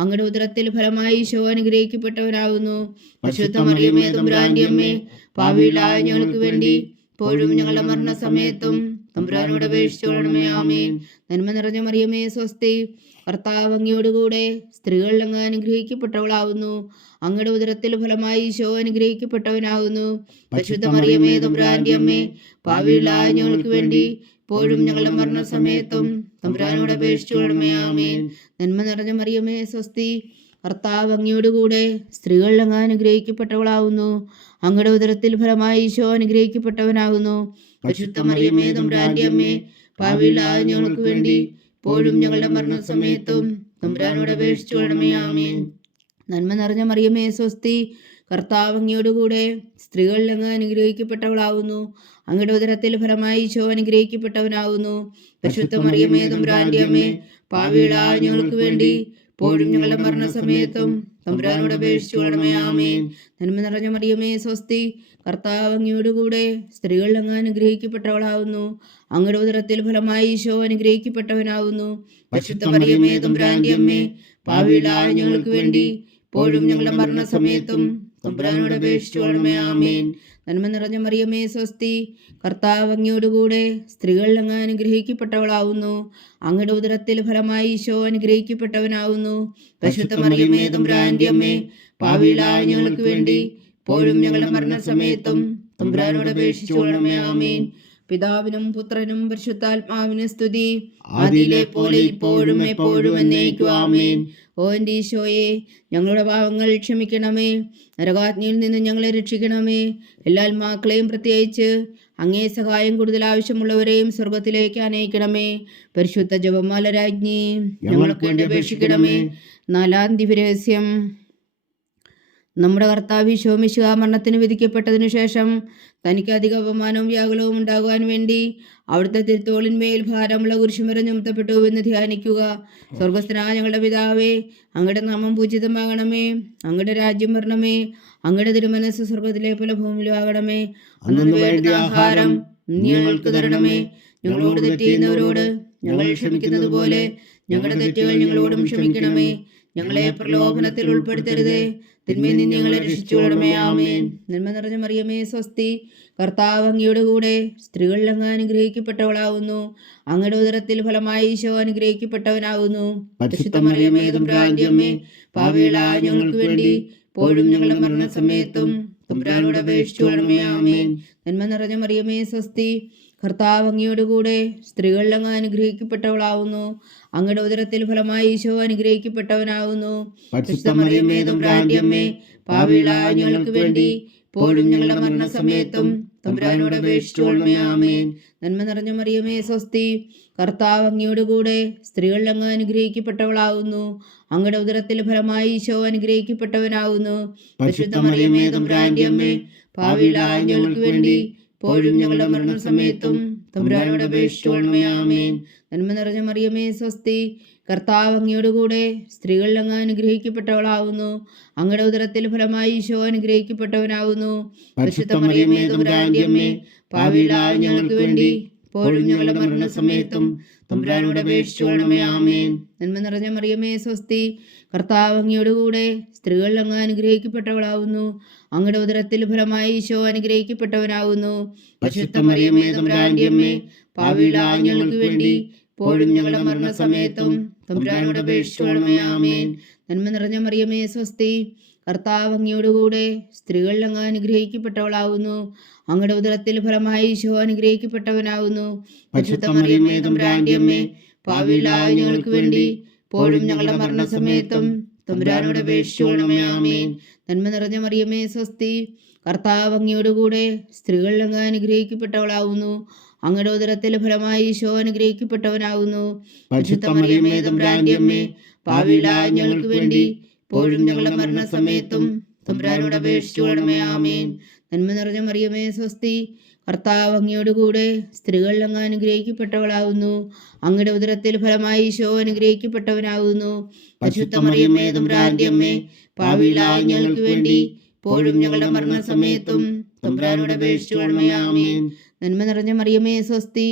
അങ്ങയുടെ ഉദരത്തിൽ ഫലമായി ഈശോ അനുഗ്രഹിക്കപ്പെട്ടവനാകുന്നു. പരിശുദ്ധ മറിയമേ തമ്പുരാന്റെ അമ്മേ, പാപികളായ ഞങ്ങൾക്ക് വേണ്ടി ഇപ്പോഴും ഞങ്ങളുടെ മരണസമയത്തും തമ്പുരാനോട് അപേക്ഷിച്ചുകൊള്ളണമേ. ആമേൻ. നന്മ നിറഞ്ഞ മറിയമേ സ്വസ്തി, കർത്താവ് അങ്ങയോടുകൂടെ സ്ത്രീകളിൽ അങ്ങ് അനുഗ്രഹിക്കപ്പെട്ടവളാവുന്നു. അങ്ങയുടെ ഉദരത്തിൽ ഫലമായി ഈശോ അനുഗ്രഹിക്കപ്പെട്ടവനാകുന്നു. പരിശുദ്ധ മറിയമേ തമ്പുരാന്റെ അമ്മേ, പാപികളായ ഞങ്ങൾക്ക് വേണ്ടി ഇപ്പോഴും ഞങ്ങളുടെ മരണസമയത്തും തമ്പുരാനോട് അപേക്ഷിച്ചുകൊള്ളണമേ. ആമേൻ. നന്മ നിറഞ്ഞ മറിയമേ സ്വസ്തി, കർത്താവ് അങ്ങയോടുകൂടെ സ്ത്രീകളിൽ അങ്ങ് അനുഗ്രഹിക്കപ്പെട്ടവളാവുന്നു. അങ്ങയുടെ ഉദരത്തിൽ ഫലമായി ഈശോ അനുഗ്രഹിക്കപ്പെട്ടവനാകുന്നു. പരിശുദ്ധ മറിയമേ തമ്പുരാന്റെ അമ്മേ, പാപികളായ ഞങ്ങൾക്ക് വേണ്ടി ഇപ്പോഴും ഞങ്ങളുടെ മരണസമയത്തും തമ്പുരാനോട് അപേക്ഷിച്ചുകൊള്ളണമേ. ആമേൻ. നന്മ നിറഞ്ഞ മറിയമേ സ്വസ്തി, കർത്താവ് അങ്ങയോടുകൂടെ സ്ത്രീകളിൽ അങ്ങ് അനുഗ്രഹിക്കപ്പെട്ടവളാവുന്നു. അങ്ങയുടെ ഉദരത്തിൽ ഫലമായി ഈശോ അനുഗ്രഹിക്കപ്പെട്ടവനാകുന്നു. പരിശുദ്ധ മറിയമേ തമ്പുരാന്റെ അമ്മേ, പാപികളായ ഞങ്ങൾക്ക് വേണ്ടി ഇപ്പോഴും ഞങ്ങളുടെ മരണസമയത്തും തമ്പുരാനോട് അപേക്ഷിച്ചുകൊള്ളണമേ. ആമേൻ. നന്മ നിറഞ്ഞ മറിയമേ സ്വസ്തി, കർത്താവ് അങ്ങയോടുകൂടെ സ്ത്രീകളിൽ അങ്ങ് അനുഗ്രഹിക്കപ്പെട്ടവളാവുന്നു. അങ്ങയുടെ ഉദരത്തിൽ ഫലമായി ഈശോ അനുഗ്രഹിക്കപ്പെട്ടവനാകുന്നു. പരിശുദ്ധ മറിയമേ തമ്പുരാന്റെ അമ്മേ, പാപികളായ ഞങ്ങൾക്ക് വേണ്ടി ഇപ്പോഴും ഞങ്ങളുടെ മരണസമയത്തും തമ്പുരാനോട് അപേക്ഷിച്ചുകൊള്ളണമേ. ആമേൻ. നന്മ നിറഞ്ഞ മറിയമേ സ്വസ്തി, കർത്താവ് അങ്ങയോടുകൂടെ സ്ത്രീകളിൽ അങ്ങ് അനുഗ്രഹിക്കപ്പെട്ടവളാവുന്നു. അങ്ങയുടെ ഉദരത്തിൽ ഫലമായി ഈശോ അനുഗ്രഹിക്കപ്പെട്ടവനാവുന്നു. പരിശുദ്ധ മറിയമേ തമ്പുരാന്റെ അമ്മേ, പാപികളായ ഞങ്ങൾക്ക് വേണ്ടി ഇപ്പോഴും ഞങ്ങളുടെ മരണസമയത്തും തമ്പുരാനോട് അപേക്ഷിച്ചുകൊള്ളണമേ. ആമേൻ. പിതാവിനും പുത്രനും പരിശുദ്ധാത്മാവിനും സ്തുതി, ആദിയിലെ പോലെ ഇപ്പോഴും എപ്പോഴും എന്നേക്കും. ആമേൻ. ഓ എൻ്റെ ഈശോയെ, ഞങ്ങളുടെ പാപങ്ങൾ ക്ഷമിക്കണമേ, നരകാജ്ഞയിൽ നിന്ന് ഞങ്ങളെ രക്ഷിക്കണമേ. എല്ലാ ആത്മാക്കളെയും പ്രത്യേകിച്ച് അങ്ങേ സഹായം കൂടുതൽ ആവശ്യമുള്ളവരെയും സ്വർഗത്തിലേക്ക് അനയിക്കണമേ. പരിശുദ്ധ ജപമാല രാജ്ഞി, ഞങ്ങൾക്ക് വേണ്ടി അപേക്ഷിക്കണമേ. നാലാം ദിവ്യരഹസ്യം. നമ്മുടെ കർത്താവ് ഈശോ മിശിഹാ മരണത്തിന് വിധിക്കപ്പെട്ടതിനു ശേഷം തനിക്ക് അധിക അപമാനവും വ്യാകുലവും ഉണ്ടാകുവാൻ വേണ്ടി അവിടുത്തെ തിരുത്തോളിന്മേൽ ഭാരമുള്ള കുരിശുമരം ചുമത്തപ്പെട്ടു എന്ന് ധ്യാനിക്കുക. സ്വർഗസ്ഥനായ ഞങ്ങളുടെ പിതാവേ, അങ്ങയുടെ നാമം പൂജിതമാകണമേ, അങ്ങയുടെ രാജ്യം വരണമേ, അങ്ങയുടെ തിരുമനസ്സ് സ്വർഗത്തിലെ പോലെ ഭൂമിയിലും ആകണമേ. അന്നു വേണ്ട ആഹാരം നീ ഞങ്ങൾക്ക് തരണമേ. ഞങ്ങളോട് തെറ്റ് ചെയ്യുന്നവരോട് ഞങ്ങൾ ക്ഷമിക്കുന്നത് പോലെ ഞങ്ങളുടെ തെറ്റുകൾ ഞങ്ങളോടും ക്ഷമിക്കണമേ. ഞങ്ങളെ പ്രലോഭനത്തിൽ ഉൾപ്പെടുത്തരുതേ, തിന്മയിൽ നിന്ന് ഞങ്ങളെ രക്ഷിച്ചുകൊള്ളണമേ. ആമേൻ. നന്മ നിറഞ്ഞ മറിയമേ സ്വസ്തി, കർത്താവ് അങ്ങയുടെ കൂടെ സ്ത്രീകളിൽ അങ്ങ് അനുഗ്രഹിക്കപ്പെട്ടവളാവുന്നു. അങ്ങയുടെ ഉദരത്തിൽ ഫലമായി ഈശോ അനുഗ്രഹിക്കപ്പെട്ടവനാവുന്നു. പരിശുദ്ധ മറിയമേ തമ്പുരാന്റെ അമ്മേ, പാപികളായ ഞങ്ങൾക്ക് വേണ്ടി ഇപ്പോഴും ഞങ്ങളുടെ മരണസമയത്തും തമ്പുരാനോട് അപേക്ഷിച്ചുകൊള്ളണമേ. ആമേൻ. നന്മ നിറഞ്ഞ മറിയമേ സ്വസ്തി, കർത്താവ് അങ്ങയുടെ കൂടെ സ്ത്രീകളിൽ അങ്ങ് അനുഗ്രഹിക്കപ്പെട്ടവളാവുന്നു. അങ്ങയുടെ ഉദരത്തിൽ ഫലമായി ഈശോ അനുഗ്രഹിക്കപ്പെട്ടവനാവുന്നു. പരിശുദ്ധ മറിയമേ തമ്പുരാന്റെ അമ്മേ, പാപികളായ ഞങ്ങൾക്ക് വേണ്ടി ഇപ്പോഴും ഞങ്ങളുടെ മരണസമയത്തും തമ്പുരാനോട് അപേക്ഷിച്ചുകൊള്ളണമേ. ആമേൻ. നന്മ നിറഞ്ഞ മറിയമേ സ്വസ്തി, കർത്താവ് അങ്ങയുടെ കൂടെ സ്ത്രീകളിൽ അങ്ങ് അനുഗ്രഹിക്കപ്പെട്ടവളാവുന്നു. അങ്ങയുടെ ഉദരത്തിൽ ഫലമായി ഈശോ അനുഗ്രഹിക്കപ്പെട്ടവനാവുന്നു. പരിശുദ്ധ മറിയമേ തമ്പുരാന്റെ അമ്മേ, പാപികളായ ഞങ്ങൾക്ക് വേണ്ടി ഇപ്പോഴും ഞങ്ങളുടെ മരണസമയത്തും തമ്പുരാനോട് അപേക്ഷിച്ചുകൊള്ളണമേ. ആമേൻ. നന്മ നിറഞ്ഞ മറിയമേ സ്വസ്തി, കർത്താവ് അങ്ങയുടെ കൂടെ സ്ത്രീകളിൽ അങ്ങ് അനുഗ്രഹിക്കപ്പെട്ടവളാവുന്നു. അങ്ങയുടെ ഉദരത്തിൽ ഫലമായി ഈശോ അനുഗ്രഹിക്കപ്പെട്ടവനാവുന്നു. പരിശുദ്ധ മറിയമേ തമ്പുരാന്റെ അമ്മേ, പാപികളായ ഞങ്ങൾക്ക് വേണ്ടി ഇപ്പോഴും ഞങ്ങളുടെ മരണസമയത്തും തമ്പുരാനോട് അപേക്ഷിച്ചുകൊള്ളണമേ. ആമേൻ. നന്മ നിറഞ്ഞ മറിയമേ സ്വസ്തി, കർത്താവ് അങ്ങയുടെ കൂടെ സ്ത്രീകളിൽ അങ്ങ് അനുഗ്രഹിക്കപ്പെട്ടവളാവുന്നു. അങ്ങയുടെ ഉദരത്തിൽ ഫലമായി ഈശോ അനുഗ്രഹിക്കപ്പെട്ടവനാവുന്നു. പരിശുദ്ധ മറിയമേ തമ്പുരാന്റെ അമ്മേ, പാപികളായ ഞങ്ങൾക്ക് വേണ്ടി ഇപ്പോഴും ഞങ്ങളുടെ മരണസമയത്തും തമ്പുരാനോട് അപേക്ഷിച്ചുകൊള്ളണമേ. ആമേൻ. നന്മ നിറഞ്ഞ മറിയമേ സ്വസ്തി, കർത്താവ് അങ്ങയുടെ കൂടെ സ്ത്രീകളിൽ അങ്ങ് അനുഗ്രഹിക്കപ്പെട്ടവളാവുന്നു. അങ്ങയുടെ ഉദരത്തിൽ ഫലമായി ഈശോ അനുഗ്രഹിക്കപ്പെട്ടവനാവുന്നു. പരിശുദ്ധ മറിയമേ തമ്പുരാന്റെ അമ്മേ, പാപികളായ ഞങ്ങൾക്ക് വേണ്ടി ഇപ്പോഴും ഞങ്ങളുടെ മരണസമയത്തും തമ്പുരാനോട് അപേക്ഷിച്ചുകൊള്ളണമേ. ആമേൻ. നന്മ നിറഞ്ഞ മറിയമേ സ്വസ്തി, കർത്താവ് അങ്ങയുടെ കൂടെ സ്ത്രീകളിൽ അങ്ങ് അനുഗ്രഹിക്കപ്പെട്ടവളാവുന്നു. അങ്ങയുടെ ഉദരത്തിൽ ഫലമായി ഈശോ അനുഗ്രഹിക്കപ്പെട്ടവനാവുന്നു. പരിശുദ്ധ മറിയമേ തമ്പുരാന്റെ അമ്മേ, പാപികളായ ഞങ്ങൾക്ക് വേണ്ടി ഇപ്പോഴും ഞങ്ങളുടെ മരണസമയത്തും തമ്പുരാനോട് അപേക്ഷിച്ചുകൊള്ളണമേ. ആമേൻ. നന്മ നിറഞ്ഞ മറിയമേ സ്വസ്തി, കർത്താവ് അങ്ങയുടെ കൂടെ സ്ത്രീകളിൽ അങ്ങ് അനുഗ്രഹിക്കപ്പെട്ടവളാവുന്നു. അങ്ങയുടെ ഉദരത്തിൽ ഫലമായി ഈശോ അനുഗ്രഹിക്കപ്പെട്ടവനാവുന്നു. പരിശുദ്ധ മറിയമേ തമ്പുരാന്റെ അമ്മേ, പാപികളായ ഞങ്ങൾക്ക് വേണ്ടി ഇപ്പോഴും ഞങ്ങളുടെ മരണസമയത്തും തമ്പുരാനോട് അപേക്ഷിച്ചുകൊള്ളണമേ. ആമേൻ. നന്മ നിറഞ്ഞ മറിയമേ സ്വസ്തി,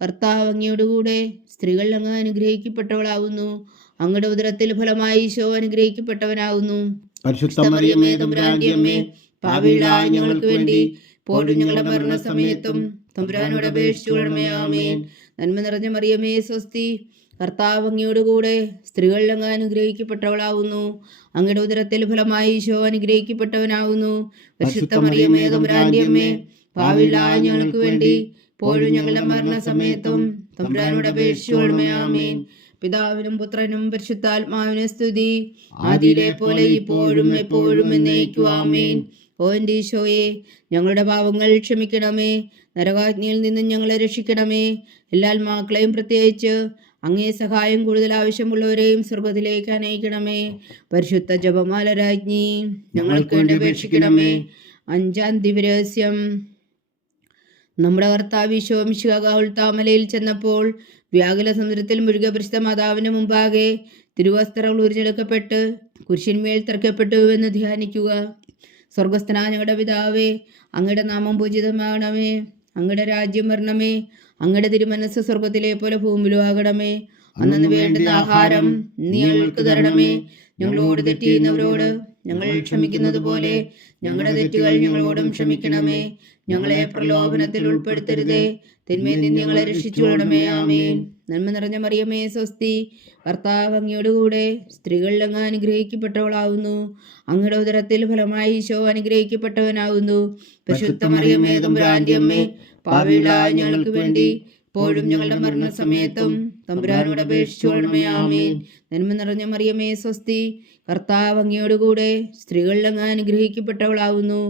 കർത്താവ് അങ്ങയുടെ കൂടെ സ്ത്രീകളിൽ അങ്ങ് അനുഗ്രഹിക്കപ്പെട്ടവളാവുന്നു. അങ്ങയുടെ ഉദരത്തിൽ ഫലമായി ഈശോ അനുഗ്രഹിക്കപ്പെട്ടവനാവുന്നു. പരിശുദ്ധ മറിയമേ തമ്പുരാന്റെ അമ്മേ, പാപികളായ ഞങ്ങൾക്ക് വേണ്ടി ഇപ്പോഴും ഞങ്ങളുടെ മരണസമയത്തും തമ്പുരാനോട് അപേക്ഷിച്ചുകൊള്ളണമേ. ആമേൻ. നന്മ നിറഞ്ഞ മറിയമേ സ്വസ്തി, കർത്താവ് അങ്ങയുടെ കൂടെ സ്ത്രീകളിൽ അങ്ങ് അനുഗ്രഹിക്കപ്പെട്ടവളാവുന്നു. അങ്ങയുടെ ഉദരത്തിൽ ഫലമായി ഈശോ അനുഗ്രഹിക്കപ്പെട്ടവനാവുന്നു. പരിശുദ്ധ മറിയമേ തമ്പുരാന്റെ അമ്മേ, പാപികളായ ഞങ്ങൾക്ക് വേണ്ടി ഇപ്പോഴും ഞങ്ങളുടെ മരണസമയത്തും തമ്പുരാനോട് അപേക്ഷിച്ചുകൊള്ളണമേ. ആമേൻ. പിതാവിനും പുത്രനും പരിശുദ്ധാത്മാവിനും സ്തുതി, ആദിയിലെ പോലെ ഇപ്പോഴും എപ്പോഴും എന്നേക്കും. ആമേൻ. ഓ എൻ്റെ ഈശോയെ, ഞങ്ങളുടെ പാപങ്ങൾ ക്ഷമിക്കണമേ, നരകാഗ്നിയിൽ നിന്നും ഞങ്ങളെ രക്ഷിക്കണമേ. എല്ലാ ആത്മാക്കളെയും പ്രത്യേകിച്ച് അങ്ങേ സഹായം കൂടുതൽ ആവശ്യമുള്ളവരെയും സ്വർഗത്തിലേക്ക് അനയിക്കണമേ. പരിശുദ്ധ ജപമാല രാജ്ഞി ഞങ്ങൾക്ക് വേണ്ടി അപേക്ഷിക്കണമേ. അഞ്ചാം ദിവ്യരഹസ്യം. നമ്മുടെ കർത്താവ് ഈശോ മിശിഹാ ഗാഗുൽത്താമലയിൽ ചെന്നപ്പോൾ വ്യാകുല സമുദ്രത്തിൽ മുഴുകിയ പരിശുദ്ധ മാതാവിന് മുമ്പാകെ തിരുവസ്ത്രങ്ങൾ ഉരിഞ്ഞെടുക്കപ്പെട്ട് കുരിശിന്മേൽ തറയ്ക്കപ്പെട്ടു എന്ന് ധ്യാനിക്കുക. സ്വർഗസ്ഥനായ ഞങ്ങളുടെ പിതാവേ, അങ്ങയുടെ നാമം പൂജിതമാകണമേ, അങ്ങയുടെ രാജ്യം വരണമേ, അങ്ങയുടെ തിരുമനസ്സ് സ്വർഗത്തിലെ പോലെ ഭൂമിയിലും ആകണമേ. അന്നു വേണ്ടുന്ന ആഹാരം നീ ഞങ്ങൾക്ക് തരണമേ. ഞങ്ങളോട് തെറ്റ് ചെയ്യുന്നവരോട് ഞങ്ങൾ ക്ഷമിക്കുന്നത് പോലെ ഞങ്ങളുടെ തെറ്റുകൾ ഞങ്ങളോടും ക്ഷമിക്കണമേ. ഞങ്ങളെ പ്രലോഭനത്തിൽ ഉൾപ്പെടുത്തരുതേ, തിന്മയിൽ നിന്ന് ഞങ്ങളെ രക്ഷിച്ചുകൊള്ളണമേ. ആമേൻ. നന്മ നിറഞ്ഞ മറിയമേ സ്വസ്തി, കർത്താവ് അങ്ങയുടെ കൂടെ സ്ത്രീകളിൽ അങ്ങ് അനുഗ്രഹിക്കപ്പെട്ടവളാവുന്നു. അങ്ങയുടെ ഉദരത്തിൽ ഫലമായി ഈശോ അനുഗ്രഹിക്കപ്പെട്ടവനാവുന്നു. പരിശുദ്ധ മറിയമേ തമ്പുരാന്റെ അമ്മേ, പാപികളായ ഞങ്ങൾക്ക് വേണ്ടി ഇപ്പോഴും ഞങ്ങളുടെ മരണസമയത്തും തമ്പുരാനോട് അപേക്ഷിച്ചുകൊള്ളണമേ. ആമേൻ. നന്മ നിറഞ്ഞ മറിയമേ സ്വസ്തി, കർത്താവ് അങ്ങയോട് കൂടെ സ്ത്രീകളിൽ അങ്ങ് അനുഗ്രഹിക്കപ്പെട്ടവളാവുന്നു.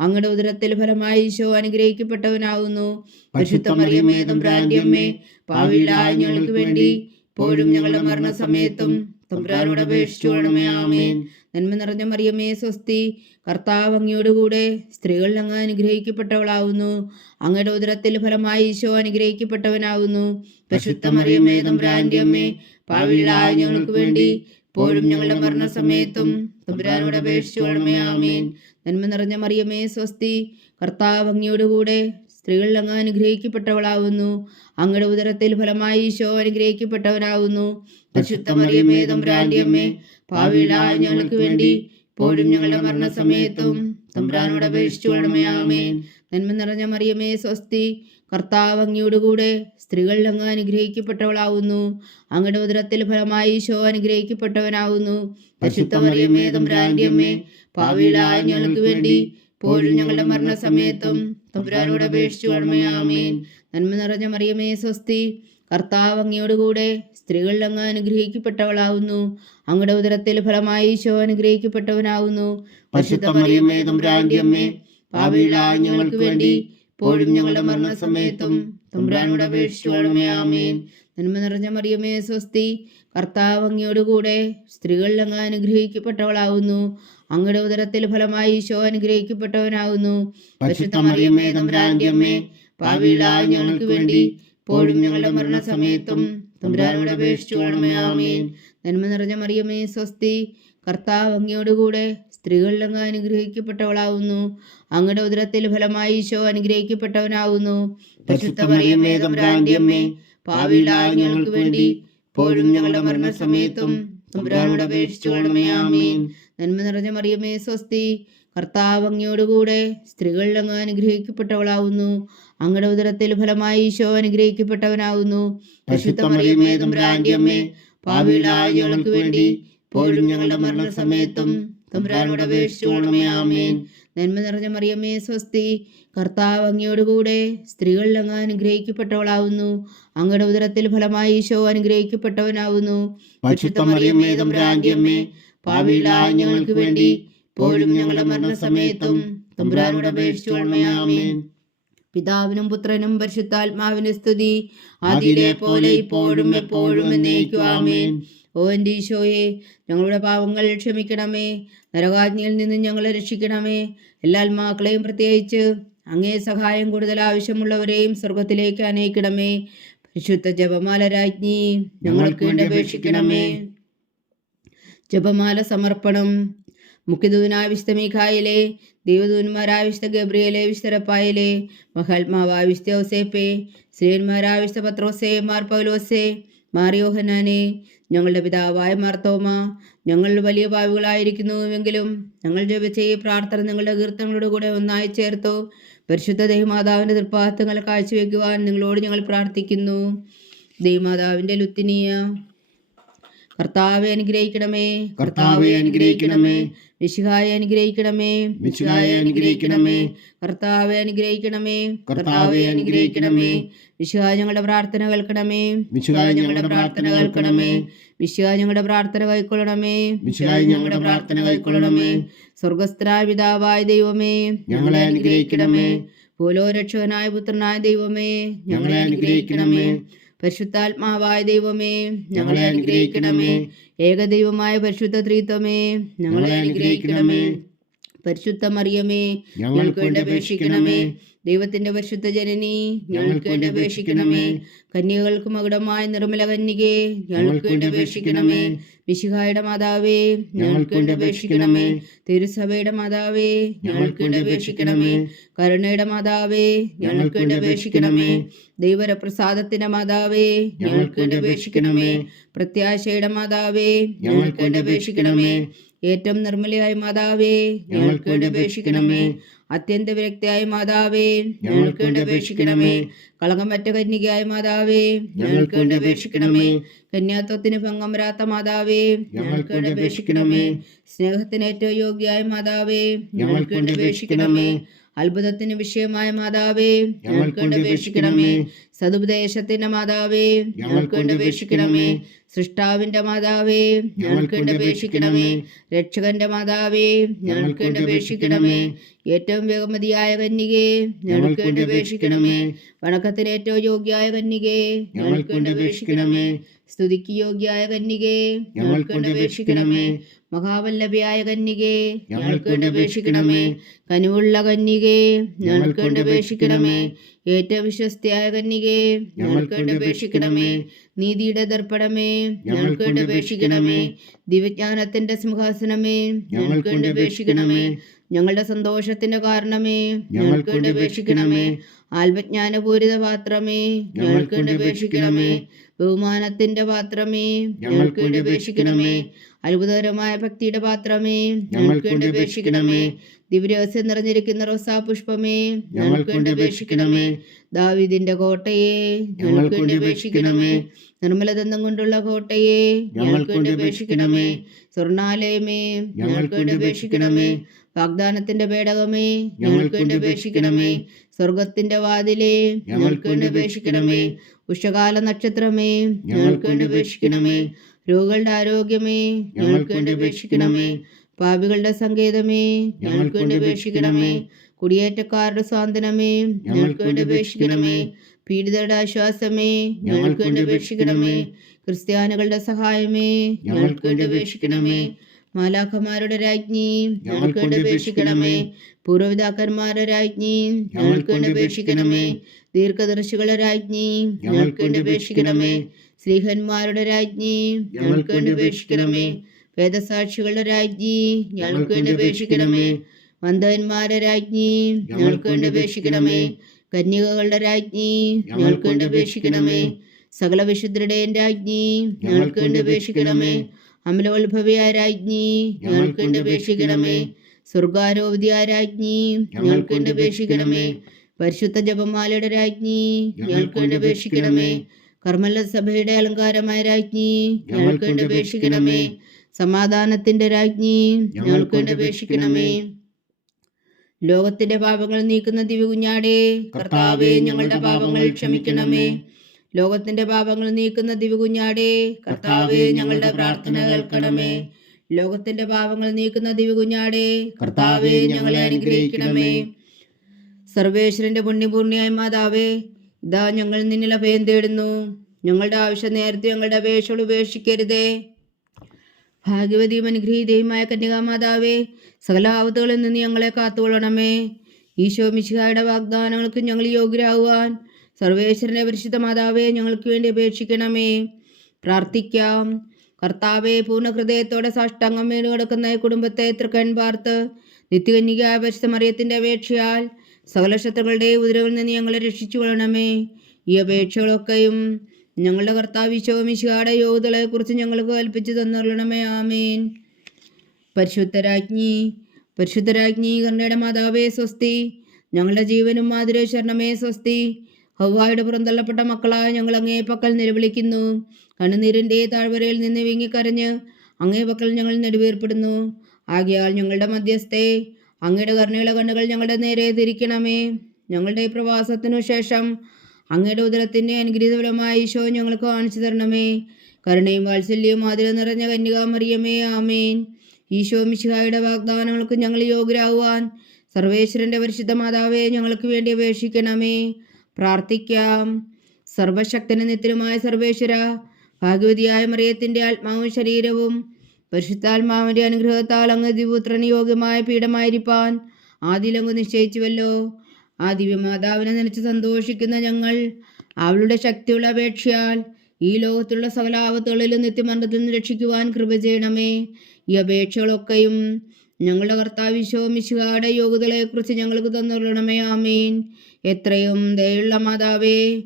അങ്ങയുടെ ഉദരത്തിൽ ഫലമായി ഈശോ അനുഗ്രഹിക്കപ്പെട്ടവനാവുന്നു. പരിശുദ്ധ മറിയമേ തമ്പുരാന്റെ അമ്മേ, പാപികളായ ഞങ്ങൾക്ക് വേണ്ടി ഇപ്പോഴും ഞങ്ങളുടെ മരണസമയത്തും തമ്പുരാനോട് അപേക്ഷിച്ചുകൊള്ളണമേ. ആമേൻ. നന്മ നിറഞ്ഞ മറിയമേ സ്വസ്തി, കർത്താവ് അങ്ങയോടുകൂടെ സ്ത്രീകളിൽ അങ്ങ് അനുഗ്രഹിക്കപ്പെട്ടവളാവുന്നു. അങ്ങയുടെ ഉദരത്തിൽ ഫലമായി ഈശോ അനുഗ്രഹിക്കപ്പെട്ടവനാവുന്നു. പരിശുദ്ധ മറിയമേ തമ്പുരാന്റെ അമ്മേ, പാപികളായ ഞങ്ങൾക്ക് വേണ്ടി ഇപ്പോഴും ഞങ്ങളുടെ മരണസമയത്തും തമ്പുരാനോട് അപേക്ഷിച്ചുകൊള്ളണമേ. ആമേൻ. നന്മ നിറഞ്ഞ മറിയമേ സ്വസ്തി, കർത്താവ് അങ്ങയോടുകൂടെ സ്ത്രീകളിൽ അങ്ങ് അനുഗ്രഹിക്കപ്പെട്ടവളാവുന്നു. അങ്ങയുടെ ഉദരത്തിൽ ഫലമായി ഈശോ അനുഗ്രഹിക്കപ്പെട്ടവനാവുന്നു. പരിശുദ്ധ മറിയമേ തമ്പുരാന്റെ അമ്മേ, പാപികളായ ഞങ്ങൾക്ക് വേണ്ടി ഇപ്പോഴും ഞങ്ങളുടെ മരണസമയത്തും തമ്പുരാനോട് അപേക്ഷിച്ചുകൊള്ളണമേ. ആമേൻ. നന്മ നിറഞ്ഞ മറിയമേ സ്വസ്തി, കർത്താവ് അങ്ങയോടുകൂടെ സ്ത്രീകളിൽ അങ്ങ് അനുഗ്രഹിക്കപ്പെട്ടവളാവുന്നു. അങ്ങയുടെ ഉദരത്തിൽ ഫലമായി ഈശോ അനുഗ്രഹിക്കപ്പെട്ടവനാവുന്നു. പരിശുദ്ധ മറിയമേ തമ്പുരാന്റെ അമ്മേ, പാപികളായ ഞങ്ങൾക്ക് വേണ്ടി ഇപ്പോഴും ഞങ്ങളുടെ മരണസമയത്തും തമ്പുരാനോട് അപേക്ഷിച്ചുകൊള്ളണമേ. ആമേൻ. നന്മ നിറഞ്ഞ മറിയമേ സ്വസ്തി, കർത്താവ് അങ്ങയോടുകൂടെ സ്ത്രീകളിൽ അങ്ങ് അനുഗ്രഹിക്കപ്പെട്ടവളാവുന്നു. അങ്ങയുടെ ഉദരത്തിൽ ഫലമായി ഈശോ അനുഗ്രഹിക്കപ്പെട്ടവനാവുന്നു. പരിശുദ്ധ മറിയമേ തമ്പുരാന്റെ അമ്മേ, പാപികളായ ഞങ്ങൾക്ക് വേണ്ടി ഇപ്പോഴും ഞങ്ങളുടെ മരണസമയത്തും തമ്പുരാനോട് അപേക്ഷിച്ചുകൊള്ളണമേ. ആമേൻ. നന്മ നിറഞ്ഞ മറിയമേ സ്വസ്തി, കർത്താവ് അങ്ങയോടുകൂടെ സ്ത്രീകളിൽ അങ്ങ് അനുഗ്രഹിക്കപ്പെട്ടവളാവുന്നു. അങ്ങയുടെ ഉദരത്തിൽ ഫലമായി ഈശോ അനുഗ്രഹിക്കപ്പെട്ടവനാവുന്നു. പരിശുദ്ധ മറിയമേ തമ്പുരാന്റെ അമ്മേ, പാപികളായ ഞങ്ങൾക്ക് വേണ്ടി ഇപ്പോഴും ഞങ്ങളുടെ മരണസമയത്തും തമ്പുരാനോട് അപേക്ഷിച്ചുകൊള്ളണമേ. ആമേൻ. നന്മ നിറഞ്ഞ മറിയമേ സ്വസ്തി, കർത്താവ് അങ്ങയോടുകൂടെ സ്ത്രീകളിൽ അങ്ങ് അനുഗ്രഹിക്കപ്പെട്ടവളാവുന്നു. അങ്ങയുടെ ഉദരത്തിൽ ഫലമായി ഈശോ അനുഗ്രഹിക്കപ്പെട്ടവനാവുന്നു. പരിശുദ്ധ മറിയമേ തമ്പുരാന്റെ അമ്മേ, പാപികളായ ഞങ്ങൾക്ക് വേണ്ടി ഇപ്പോഴും ഞങ്ങളുടെ മരണസമയത്തും തമ്പുരാനോട് അപേക്ഷിച്ചുകൊള്ളണമേ. ആമേൻ. നന്മ നിറഞ്ഞ മറിയമേ സ്വസ്തി, കർത്താവ് അങ്ങയോടുകൂടെ സ്ത്രീകളിൽ അങ്ങ് അനുഗ്രഹിക്കപ്പെട്ടവളാവുന്നു. അങ്ങയുടെ ഉദരത്തിൽ ഫലമായി ഈശോ അനുഗ്രഹിക്കപ്പെട്ടവനാവുന്നു. പരിശുദ്ധ മറിയമേ തമ്പുരാന്റെ അമ്മേ, പാപികളായ ഞങ്ങൾക്ക് വേണ്ടി ഇപ്പോഴും ഞങ്ങളുടെ മരണസമയത്തും തമ്പുരാനോട് അപേക്ഷിച്ചുകൊള്ളണമേ. ആമേൻ. നന്മ നിറഞ്ഞ മറിയമേ സ്വസ്തി, കർത്താവ് അങ്ങയോടുകൂടെ സ്ത്രീകളിൽ അങ്ങ് അനുഗ്രഹിക്കപ്പെട്ടവളാവുന്നു. അങ്ങയുടെ ഉദരത്തിൽ ഫലമായി ഈശോ അനുഗ്രഹിക്കപ്പെട്ടവനാവുന്നു. പരിശുദ്ധ മറിയമേ തമ്പുരാന്റെ അമ്മേ, പാപികളായ ഞങ്ങൾക്ക് വേണ്ടി ഇപ്പോഴും ഞങ്ങളുടെ മരണസമയത്തും തമ്പുരാനോട് അപേക്ഷിച്ചുകൊള്ളണമേ. ആമേൻ. പിതാവിനും പുത്രനും പരിശുദ്ധാത്മാവിന് സ്തുതി, ആദിയിലെ പോലെ ഇപ്പോഴും എപ്പോഴും എന്നേക്കും. ആമേൻ. ഓ എൻ്റെ ഈശോയെ, ഞങ്ങളുടെ പാവങ്ങൾ ക്ഷമിക്കണമേ. നരകാജ്ഞയിൽ നിന്ന് ഞങ്ങളെ രക്ഷിക്കണമേ. എല്ലാ ആത്മാക്കളെയും, പ്രത്യേകിച്ച് അങ്ങേ സഹായം കൂടുതൽ ആവശ്യമുള്ളവരെയും സ്വർഗത്തിലേക്ക് അനയിക്കണമേ. പരിശുദ്ധ ജപമാല രാജ്ഞി, ഞങ്ങൾക്ക് വേണ്ടി അപേക്ഷിക്കണമേ. ജപമാല സമർപ്പണം. മുഖ്യദൂതനായ വിശുദ്ധ മീഖായേലേ, ദൈവദൂതന്മാരായ വിശുദ്ധ ഗബ്രിയേലേ, വിശുദ്ധ റഫായേലേ, മഹാത്മാവായ വിശുദ്ധ ഔസേപ്പേ, ശ്രീയന്മാരായ വിശുദ്ധ പത്രോസേ, മാർ പൗലോസേ, മാർ യോഹന്നാനേ, ഞങ്ങളുടെ പിതാവായ മാർത്തോമ, ഞങ്ങൾ വലിയ പാപികളായിരിക്കുന്നുവെങ്കിലും ഞങ്ങൾ ജപിച്ച ഈ പ്രാർത്ഥന നിങ്ങളുടെ കീർത്തനങ്ങളുടെ കൂടെ ഒന്നായി ചേർത്തു പരിശുദ്ധ ദൈവമാതാവിൻ്റെ തൃപ്പാദങ്ങൾ കാഴ്ചവെക്കുവാൻ നിങ്ങളോട് ഞങ്ങൾ പ്രാർത്ഥിക്കുന്നു. ദൈവമാതാവിൻ്റെ ലുത്തിനിയ. കർത്താവെ അനുഗ്രഹിക്കണമേ, കർത്താവെ അനുഗ്രഹിക്കണമേ. മിശിഹായെ അനുഗ്രഹിക്കണമേ, മിശിഹായെ അനുഗ്രഹിക്കണമേ. കർത്താവെ അനുഗ്രഹിക്കണമേ, കർത്താവെ അനുഗ്രഹിക്കണമേ. മിശിഹാ ഞങ്ങളുടെ പ്രാർത്ഥന കേൾക്കണമേ, മിശിഹായ ഞങ്ങളുടെ പ്രാർത്ഥന കേൾക്കണമേ. മിശിഹാ ഞങ്ങളുടെ പ്രാർത്ഥന കൈക്കൊള്ളണമേ, മിശിഹായ ഞങ്ങളുടെ പ്രാർത്ഥന കൈക്കൊള്ളണമേ. സ്വർഗസ്ഥനായ പിതാവായ ദൈവമേ, ഞങ്ങളെ അനുഗ്രഹിക്കണമേ. ഭൂലോരക്ഷകനായ പുത്രനായ ദൈവമേ, ഞങ്ങളെ അനുഗ്രഹിക്കണമേ. പരിശുദ്ധാത്മാവായ ദൈവമേ, ഞങ്ങളെ അനുഗ്രഹിക്കണമേ. ഏകദൈവമായ പരിശുദ്ധ ത്രിത്വമേ, ഞങ്ങളെ അനുഗ്രഹിക്കണമേ. പരിശുദ്ധ മറിയമേ, ഞങ്ങൾക്ക് വേണ്ടി അപേക്ഷിക്കണമേ. ദൈവത്തിന്റെ പരിശുദ്ധ ജനനി, ഞങ്ങൾക്ക് വേണ്ടി അപേക്ഷിക്കണമേ. കന്യകൾക്ക് മകുടമായ നിർമ്മല കന്യകേ, ഞങ്ങൾക്ക് വേണ്ടി അപേക്ഷിക്കണമേ. മിശിഹായുടെ മാതാവേ, ഞങ്ങൾക്ക് വേണ്ടി അപേക്ഷിക്കണമേ. തിരുസഭയുടെ മാതാവേ, ഞങ്ങൾക്ക് വേണ്ടി അപേക്ഷിക്കണമേ. കരുണയുടെ മാതാവേ, ഞങ്ങൾക്ക് വേണ്ടി അപേക്ഷിക്കണമേ. ദൈവപ്രസാദത്തിന്റെ മാതാവേ, ഞങ്ങൾക്ക് വേണ്ടി അപേക്ഷിക്കണമേ. പ്രത്യാശയുടെ മാതാവേ, ഞങ്ങൾക്ക് വേണ്ടി അപേക്ഷിക്കണമേ. ഏറ്റവും നിർമ്മലയായ മാതാവേ, ഞങ്ങൾക്ക് വേണ്ടി അപേക്ഷിക്കണമേ. അത്യന്ത വിരക്തിയായ മാതാവേ, ഞങ്ങൾക്ക് വേണ്ടി അപേക്ഷിക്കണമേ. കളങ്കമറ്റ കന്യകയായ മാതാവേ, ഞങ്ങൾക്ക് വേണ്ടി അപേക്ഷിക്കണമേ. കന്യാത്വത്തിന് ഭംഗം വരാത്ത മാതാവേ, ഞങ്ങൾക്ക് വേണ്ടി അപേക്ഷിക്കണമേ. സ്നേഹത്തിന് ഏറ്റവും യോഗ്യയായ മാതാവേ, ഞങ്ങൾക്ക് വേണ്ടി അപേക്ഷിക്കണമേ. അത്ഭുതത്തിന് വിഷയമായ മാതാവേ, ഞങ്ങൾക്ക് വേണ്ടി അപേക്ഷിക്കണമേ. സതുപദേശത്തിന്റെ മാതാവേ, ഞങ്ങൾക്ക് വേണ്ടി അപേക്ഷിക്കണമേ. സൃഷ്ടാവിന്റെ മാതാവേ, ഞങ്ങൾക്ക് വേണ്ടി അപേക്ഷിക്കണമേ. രക്ഷകന്റെ മാതാവേ, ഞങ്ങൾക്ക് വേണ്ടി അപേക്ഷിക്കണമേ. ഏറ്റവും ബഹുമതിയായ കന്യകേ, ഞങ്ങൾക്ക് വേണ്ടി അപേക്ഷിക്കണമേ. വണക്കത്തിന് ഏറ്റവും യോഗ്യയായ കന്യകേ, ഞങ്ങൾക്ക് വേണ്ടി അപേക്ഷിക്കണമേ. സ്തുതിക്ക് യോഗ്യായ കന്യകേ ഞങ്ങൾക്ക് വേണ്ടി അപേക്ഷിക്കണമേ. മഹാവല്ലഭയായ കന്യകേ ഞങ്ങൾക്ക് വേണ്ടി അപേക്ഷിക്കണമേ. കനിവുള്ള കന്യകേ ഞങ്ങൾക്ക് വേണ്ടി അപേക്ഷിക്കണമേ. ഏറ്റവും വിശ്വസ്തയായ കന്യകേ ഞങ്ങൾക്ക് വേണ്ടി അപേക്ഷിക്കണമേ. നീതിയുടെ ദർപ്പണമേ ഞങ്ങൾക്ക് വേണ്ടി അപേക്ഷിക്കണമേ. ദിവ്യജ്ഞാനത്തിന്റെ സിംഹാസനമേ ഞങ്ങൾക്ക് വേണ്ടി അപേക്ഷിക്കണമേ. ഞങ്ങളുടെ സന്തോഷത്തിന്റെ കാരണമേ ഞങ്ങൾക്ക് വേണ്ടി അപേക്ഷിക്കണമേ. ആത്മജ്ഞാനപൂരിത പാത്രമേ ഞങ്ങൾക്ക് വേണ്ടി അപേക്ഷിക്കണമേ. ബഹുമാനത്തിന്റെ പാത്രമേ ഞങ്ങൾക്ക് വേണ്ടി അപേക്ഷിക്കണമേ. അത്ഭുതകരമായ ഭക്തിയുടെ പാത്രമേ ഞങ്ങൾക്ക് വേണ്ടി അപേക്ഷിക്കണമേ. ദിവ്യരഹസ്യം നിറഞ്ഞിരിക്കുന്ന റോസാ പുഷ്പമേ ഞങ്ങൾക്ക് വേണ്ടി അപേക്ഷിക്കണമേ. ദാവീദിന്റെ കോട്ടയെ ഞങ്ങൾക്ക് വേണ്ടി അപേക്ഷിക്കണമേ. നിർമ്മലദന്തം കൊണ്ടുള്ള കോട്ടയെ ഞങ്ങൾക്ക് വേണ്ടി അപേക്ഷിക്കണമേ. സ്വർണാലയമേ ഞങ്ങൾക്ക് വേണ്ടി അപേക്ഷിക്കണമേ. വാഗ്ദാനത്തിന്റെ പേടകമേ ഞങ്ങൾക്ക് വേണ്ടി അപേക്ഷിക്കണമേ. സ്വർഗത്തിന്റെ വാതിലേ ഞങ്ങൾക്ക് വേണ്ടി അപേക്ഷിക്കണമേ. ഉഷകാല നക്ഷത്രമേ ഞങ്ങൾക്ക് വേണ്ടി അപേക്ഷിക്കണമേ. രോഗികളുടെ ആരോഗ്യമേ ഞങ്ങൾക്ക് വേണ്ടി അപേക്ഷിക്കണമേ. പാപികളുടെ സങ്കേതമേ ഞങ്ങൾക്ക് വേണ്ടി അപേക്ഷിക്കണമേ. കുടിയേറ്റക്കാരുടെ സ്വാതന്ത്ര്യമേ ഞങ്ങൾക്ക് വേണ്ടി അപേക്ഷിക്കണമേ. പീഡിതരുടെ ആശ്വാസമേ ഞങ്ങൾക്ക് വേണ്ടി അപേക്ഷിക്കണമേ. ക്രിസ്ത്യാനികളുടെ സഹായമേ ഞങ്ങൾക്ക് വേണ്ടി അപേക്ഷിക്കണമേ. മാലാഖമാരുടെ രാജ്ഞി ഞങ്ങൾക്ക് വേണ്ടി അപേക്ഷിക്കണമേ. പൂർവ്വപിതാക്കന്മാരുടെ രാജ്ഞി ഞങ്ങൾക്ക് വേണ്ടി അപേക്ഷിക്കണമേ. ദീർഘദർശികളുടെ രാജ്ഞി ഞങ്ങൾക്ക് വേണ്ടി അപേക്ഷിക്കണമേ. സ്ത്രീഹന്മാരുടെ രാജ്ഞി ഞങ്ങൾക്ക് വേണ്ടി അപേക്ഷിക്കണമേ. വേദസാക്ഷികളുടെ രാജ്ഞി ഞങ്ങൾക്ക് വേണ്ടി അപേക്ഷിക്കണമേ. വന്ദകന്മാരുടെ രാജ്ഞി ഞങ്ങൾക്ക് വേണ്ടി അപേക്ഷിക്കണമേ. കന്യകകളുടെ രാജ്ഞി ഞങ്ങൾക്ക് വേണ്ടി അപേക്ഷിക്കണമേ. സകല വിശുദ്ധരുടെയും രാജ്ഞി ഞങ്ങൾക്ക് വേണ്ടി അപേക്ഷിക്കണമേ. അമലോത്ഭവയായ രാജ്ഞി ഞങ്ങൾക്ക് വേണ്ടി അപേക്ഷിക്കണമേ. സ്വർഗാരോപതിയായ രാജ്ഞി ഞങ്ങൾക്ക് വേണ്ടി അപേക്ഷിക്കണമേ. പരിശുദ്ധ ജപമാലയുടെ രാജ്ഞി ഞങ്ങൾക്ക് വേണ്ടി അപേക്ഷിക്കണമേ. കർമ്മല സഭയുടെ അലങ്കാരമായ രാജ്ഞി ഞങ്ങൾക്ക് വേണ്ടി അപേക്ഷിക്കണമേ. സമാധാനത്തിന്റെ രാജ്ഞി ഞങ്ങൾക്ക് വേണ്ടി അപേക്ഷിക്കണമേ. ലോകത്തിന്റെ പാപങ്ങൾ നീക്കുന്ന ദിവ്യകുഞ്ഞാടേ കർത്താവേ ഞങ്ങളുടെ പാപങ്ങൾ ക്ഷമിക്കണമേ. ലോകത്തിന്റെ പാപങ്ങൾ നീക്കുന്ന ദിവ്യകുഞ്ഞാടേ കർത്താവേ ഞങ്ങളുടെ പ്രാർത്ഥന കേൾക്കണമേ. ലോകത്തിന്റെ പാപങ്ങൾ നീക്കുന്ന ദിവ്യകുഞ്ഞാടേ കർത്താവേ ഞങ്ങളെ അനുഗ്രഹിക്കണമേ. സർവേശ്വരന്റെ പുണ്യപൂർണിയായ മാതാവേ, ഇതാ ഞങ്ങൾ നിന്നിൽ അഭയം തേടുന്നു. ഞങ്ങളുടെ ആവശ്യം നേരത്തെ ഞങ്ങളുടെ അപേക്ഷകൾ ഉപേക്ഷിക്കരുതേ. ഭാഗ്യവതിയും അനുഗ്രഹീതയുമായ കന്യകാമാതാവേ, സകല ആപത്തുകളിൽ നിന്ന് ഞങ്ങളെ കാത്തുകൊള്ളണമേ. ഈശോ മിശിഹായുടെ വാഗ്ദാനങ്ങൾക്ക് ഞങ്ങൾ യോഗ്യരാകുവാൻ സർവേശ്വരന്റെ പരിശുദ്ധ മാതാവേ ഞങ്ങൾക്ക് വേണ്ടി അപേക്ഷിക്കണമേ. പ്രാർത്ഥിക്കാം. കർത്താവെ, പൂർണ്ണ ഹൃദയത്തോടെ സാഷ്ടാംഗം വീണ് കിടക്കുന്ന ഈ കുടുംബത്തെ തൃക്കൺ പാർത്ത് നിത്യകന്യകയായ പരിശുദ്ധ മറിയത്തിന്റെ അപേക്ഷയാൽ സകല ശത്രുക്കളുടെ ഉപദ്രവങ്ങളിൽ നിന്ന് ഞങ്ങളെ രക്ഷിച്ചു കൊള്ളണമേ. ഈ അപേക്ഷകളൊക്കെയും ഞങ്ങളുടെ കർത്താവ് ഈശോ മിശിഹായുടെ യോഗ്യതകളെ കുറിച്ച് ഞങ്ങൾക്ക് കൽപ്പിച്ചു തന്നുകൊള്ളണമേ. ആമേൻ. പരിശുദ്ധരാജ്ഞി കരുണയുടെ മാതാവേ സ്വസ്തി. ഞങ്ങളുടെ ജീവനും മാതിരേ ശരണമേ സ്വസ്തി. ഹവ്വായുടെ പുറന്തള്ളപ്പെട്ട മക്കളായ ഞങ്ങൾ അങ്ങേ പക്കൽ നിലവിളിക്കുന്നു. കണ്ണുനീരിൻ്റെ താഴ്വരയിൽ നിന്ന് വീങ്ങിക്കരഞ്ഞ് അങ്ങേ പക്കൽ ഞങ്ങൾ നെടുവേർപ്പെടുന്നു. ആകയാൽ ഞങ്ങളുടെ മധ്യസ്ഥേ, അങ്ങയുടെ കരുണയുള്ള കണ്ണുകൾ ഞങ്ങളുടെ നേരെ തിരിക്കണമേ. ഞങ്ങളുടെ പ്രവാസത്തിനു ശേഷം അങ്ങയുടെ ഉദരത്തിൻ്റെ അനുഗ്രഹീതഫലമായ ഈശോ ഞങ്ങൾക്ക് കാണിച്ചു തരണമേ. കരുണയും വാത്സല്യവും മാതിര നിറഞ്ഞ കന്യകാമറിയമേ, ആമേൻ. ഈശോ മിശിഹായുടെ വാഗ്ദാനങ്ങൾക്ക് ഞങ്ങൾ യോഗ്യരാകുവാൻ സർവേശ്വരന്റെ പരിശുദ്ധ മാതാവേ ഞങ്ങൾക്ക് വേണ്ടി അപേക്ഷിക്കണമേ. പ്രാർത്ഥിക്കാം. സർവശക്തനും നിത്യനുമായ സർവേശ്വര, ഭാഗ്യവതിയായ മറിയത്തിന്റെ ആത്മാവും ശരീരവും പരിശുദ്ധാത്മാവിന്റെ അനുഗ്രഹത്താൽ അങ്ങ് ദിവ്യപുത്രന് യോഗ്യമായ പീഠമായിരിക്കാൻ ആദിലങ്ങ് നിശ്ചയിച്ചുവല്ലോ. ആ ദിവ്യമാതാവിനെ നനച്ച് സന്തോഷിക്കുന്ന ഞങ്ങൾ അവളുടെ ശക്തിയുള്ള അപേക്ഷയാൽ ഈ ലോകത്തുള്ള സകല ആപത്തുകളിലും നിത്യമരണത്തിൽ നിന്ന് രക്ഷിക്കുവാൻ കൃപ ചെയ്യണമേ. ഈ അപേക്ഷകളൊക്കെയും ഞങ്ങളുടെ കർത്താവ് ഈശോ മിശിഹായുടെ യോഗ്യതകളെക്കുറിച്ച് ഞങ്ങൾക്ക് തന്നുകൊള്ളണമേ. ആമേൻ. എത്രയും ദയുള്ള മാതാവേ,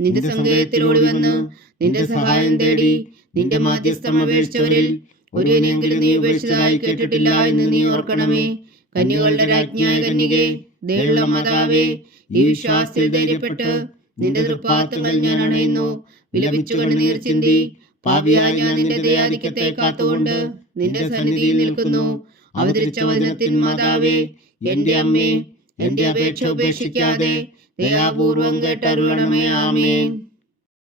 നിന്റെ സങ്കേതത്തിലോടി വന്ന് നിന്റെ സഹായം തേടി നിന്റെ മാധ്യസ്ഥം അപേക്ഷിച്ചവരിൽ ഒരുവനെങ്കിലും നീ ഉപേക്ഷിച്ചതായി കേട്ടിട്ടില്ല എന്ന് നീ ഓർക്കണമേ. കന്യകളുടെ രാജ്ഞിയായ കന്യകേ, ദയുള്ള മാതാവേ, ഈ വിശ്വാസത്തിൽ ധൈര്യപ്പെട്ട് നിന്റെ തൃപ്പാദങ്ങൾ ഞാൻ അണയുന്നു. വിലപിച്ചു കണ്ണുനീർ ചിന്തി പാപിയായ ഞാൻ നിന്റെ ദയാധിക്യത്തെ കാത്തുകൊണ്ട് നിന്റെ സന്നിധിയിൽ നിൽക്കുന്നു. അവതരിച്ച വചനത്തിൻ മാതാവേ, എന്റെ അമ്മേ, എന്റെ അപേക്ഷ ഉപേക്ഷിക്കാതെ ദയാപൂർവം കേട്ടരുളണമേ. ആമേൻ.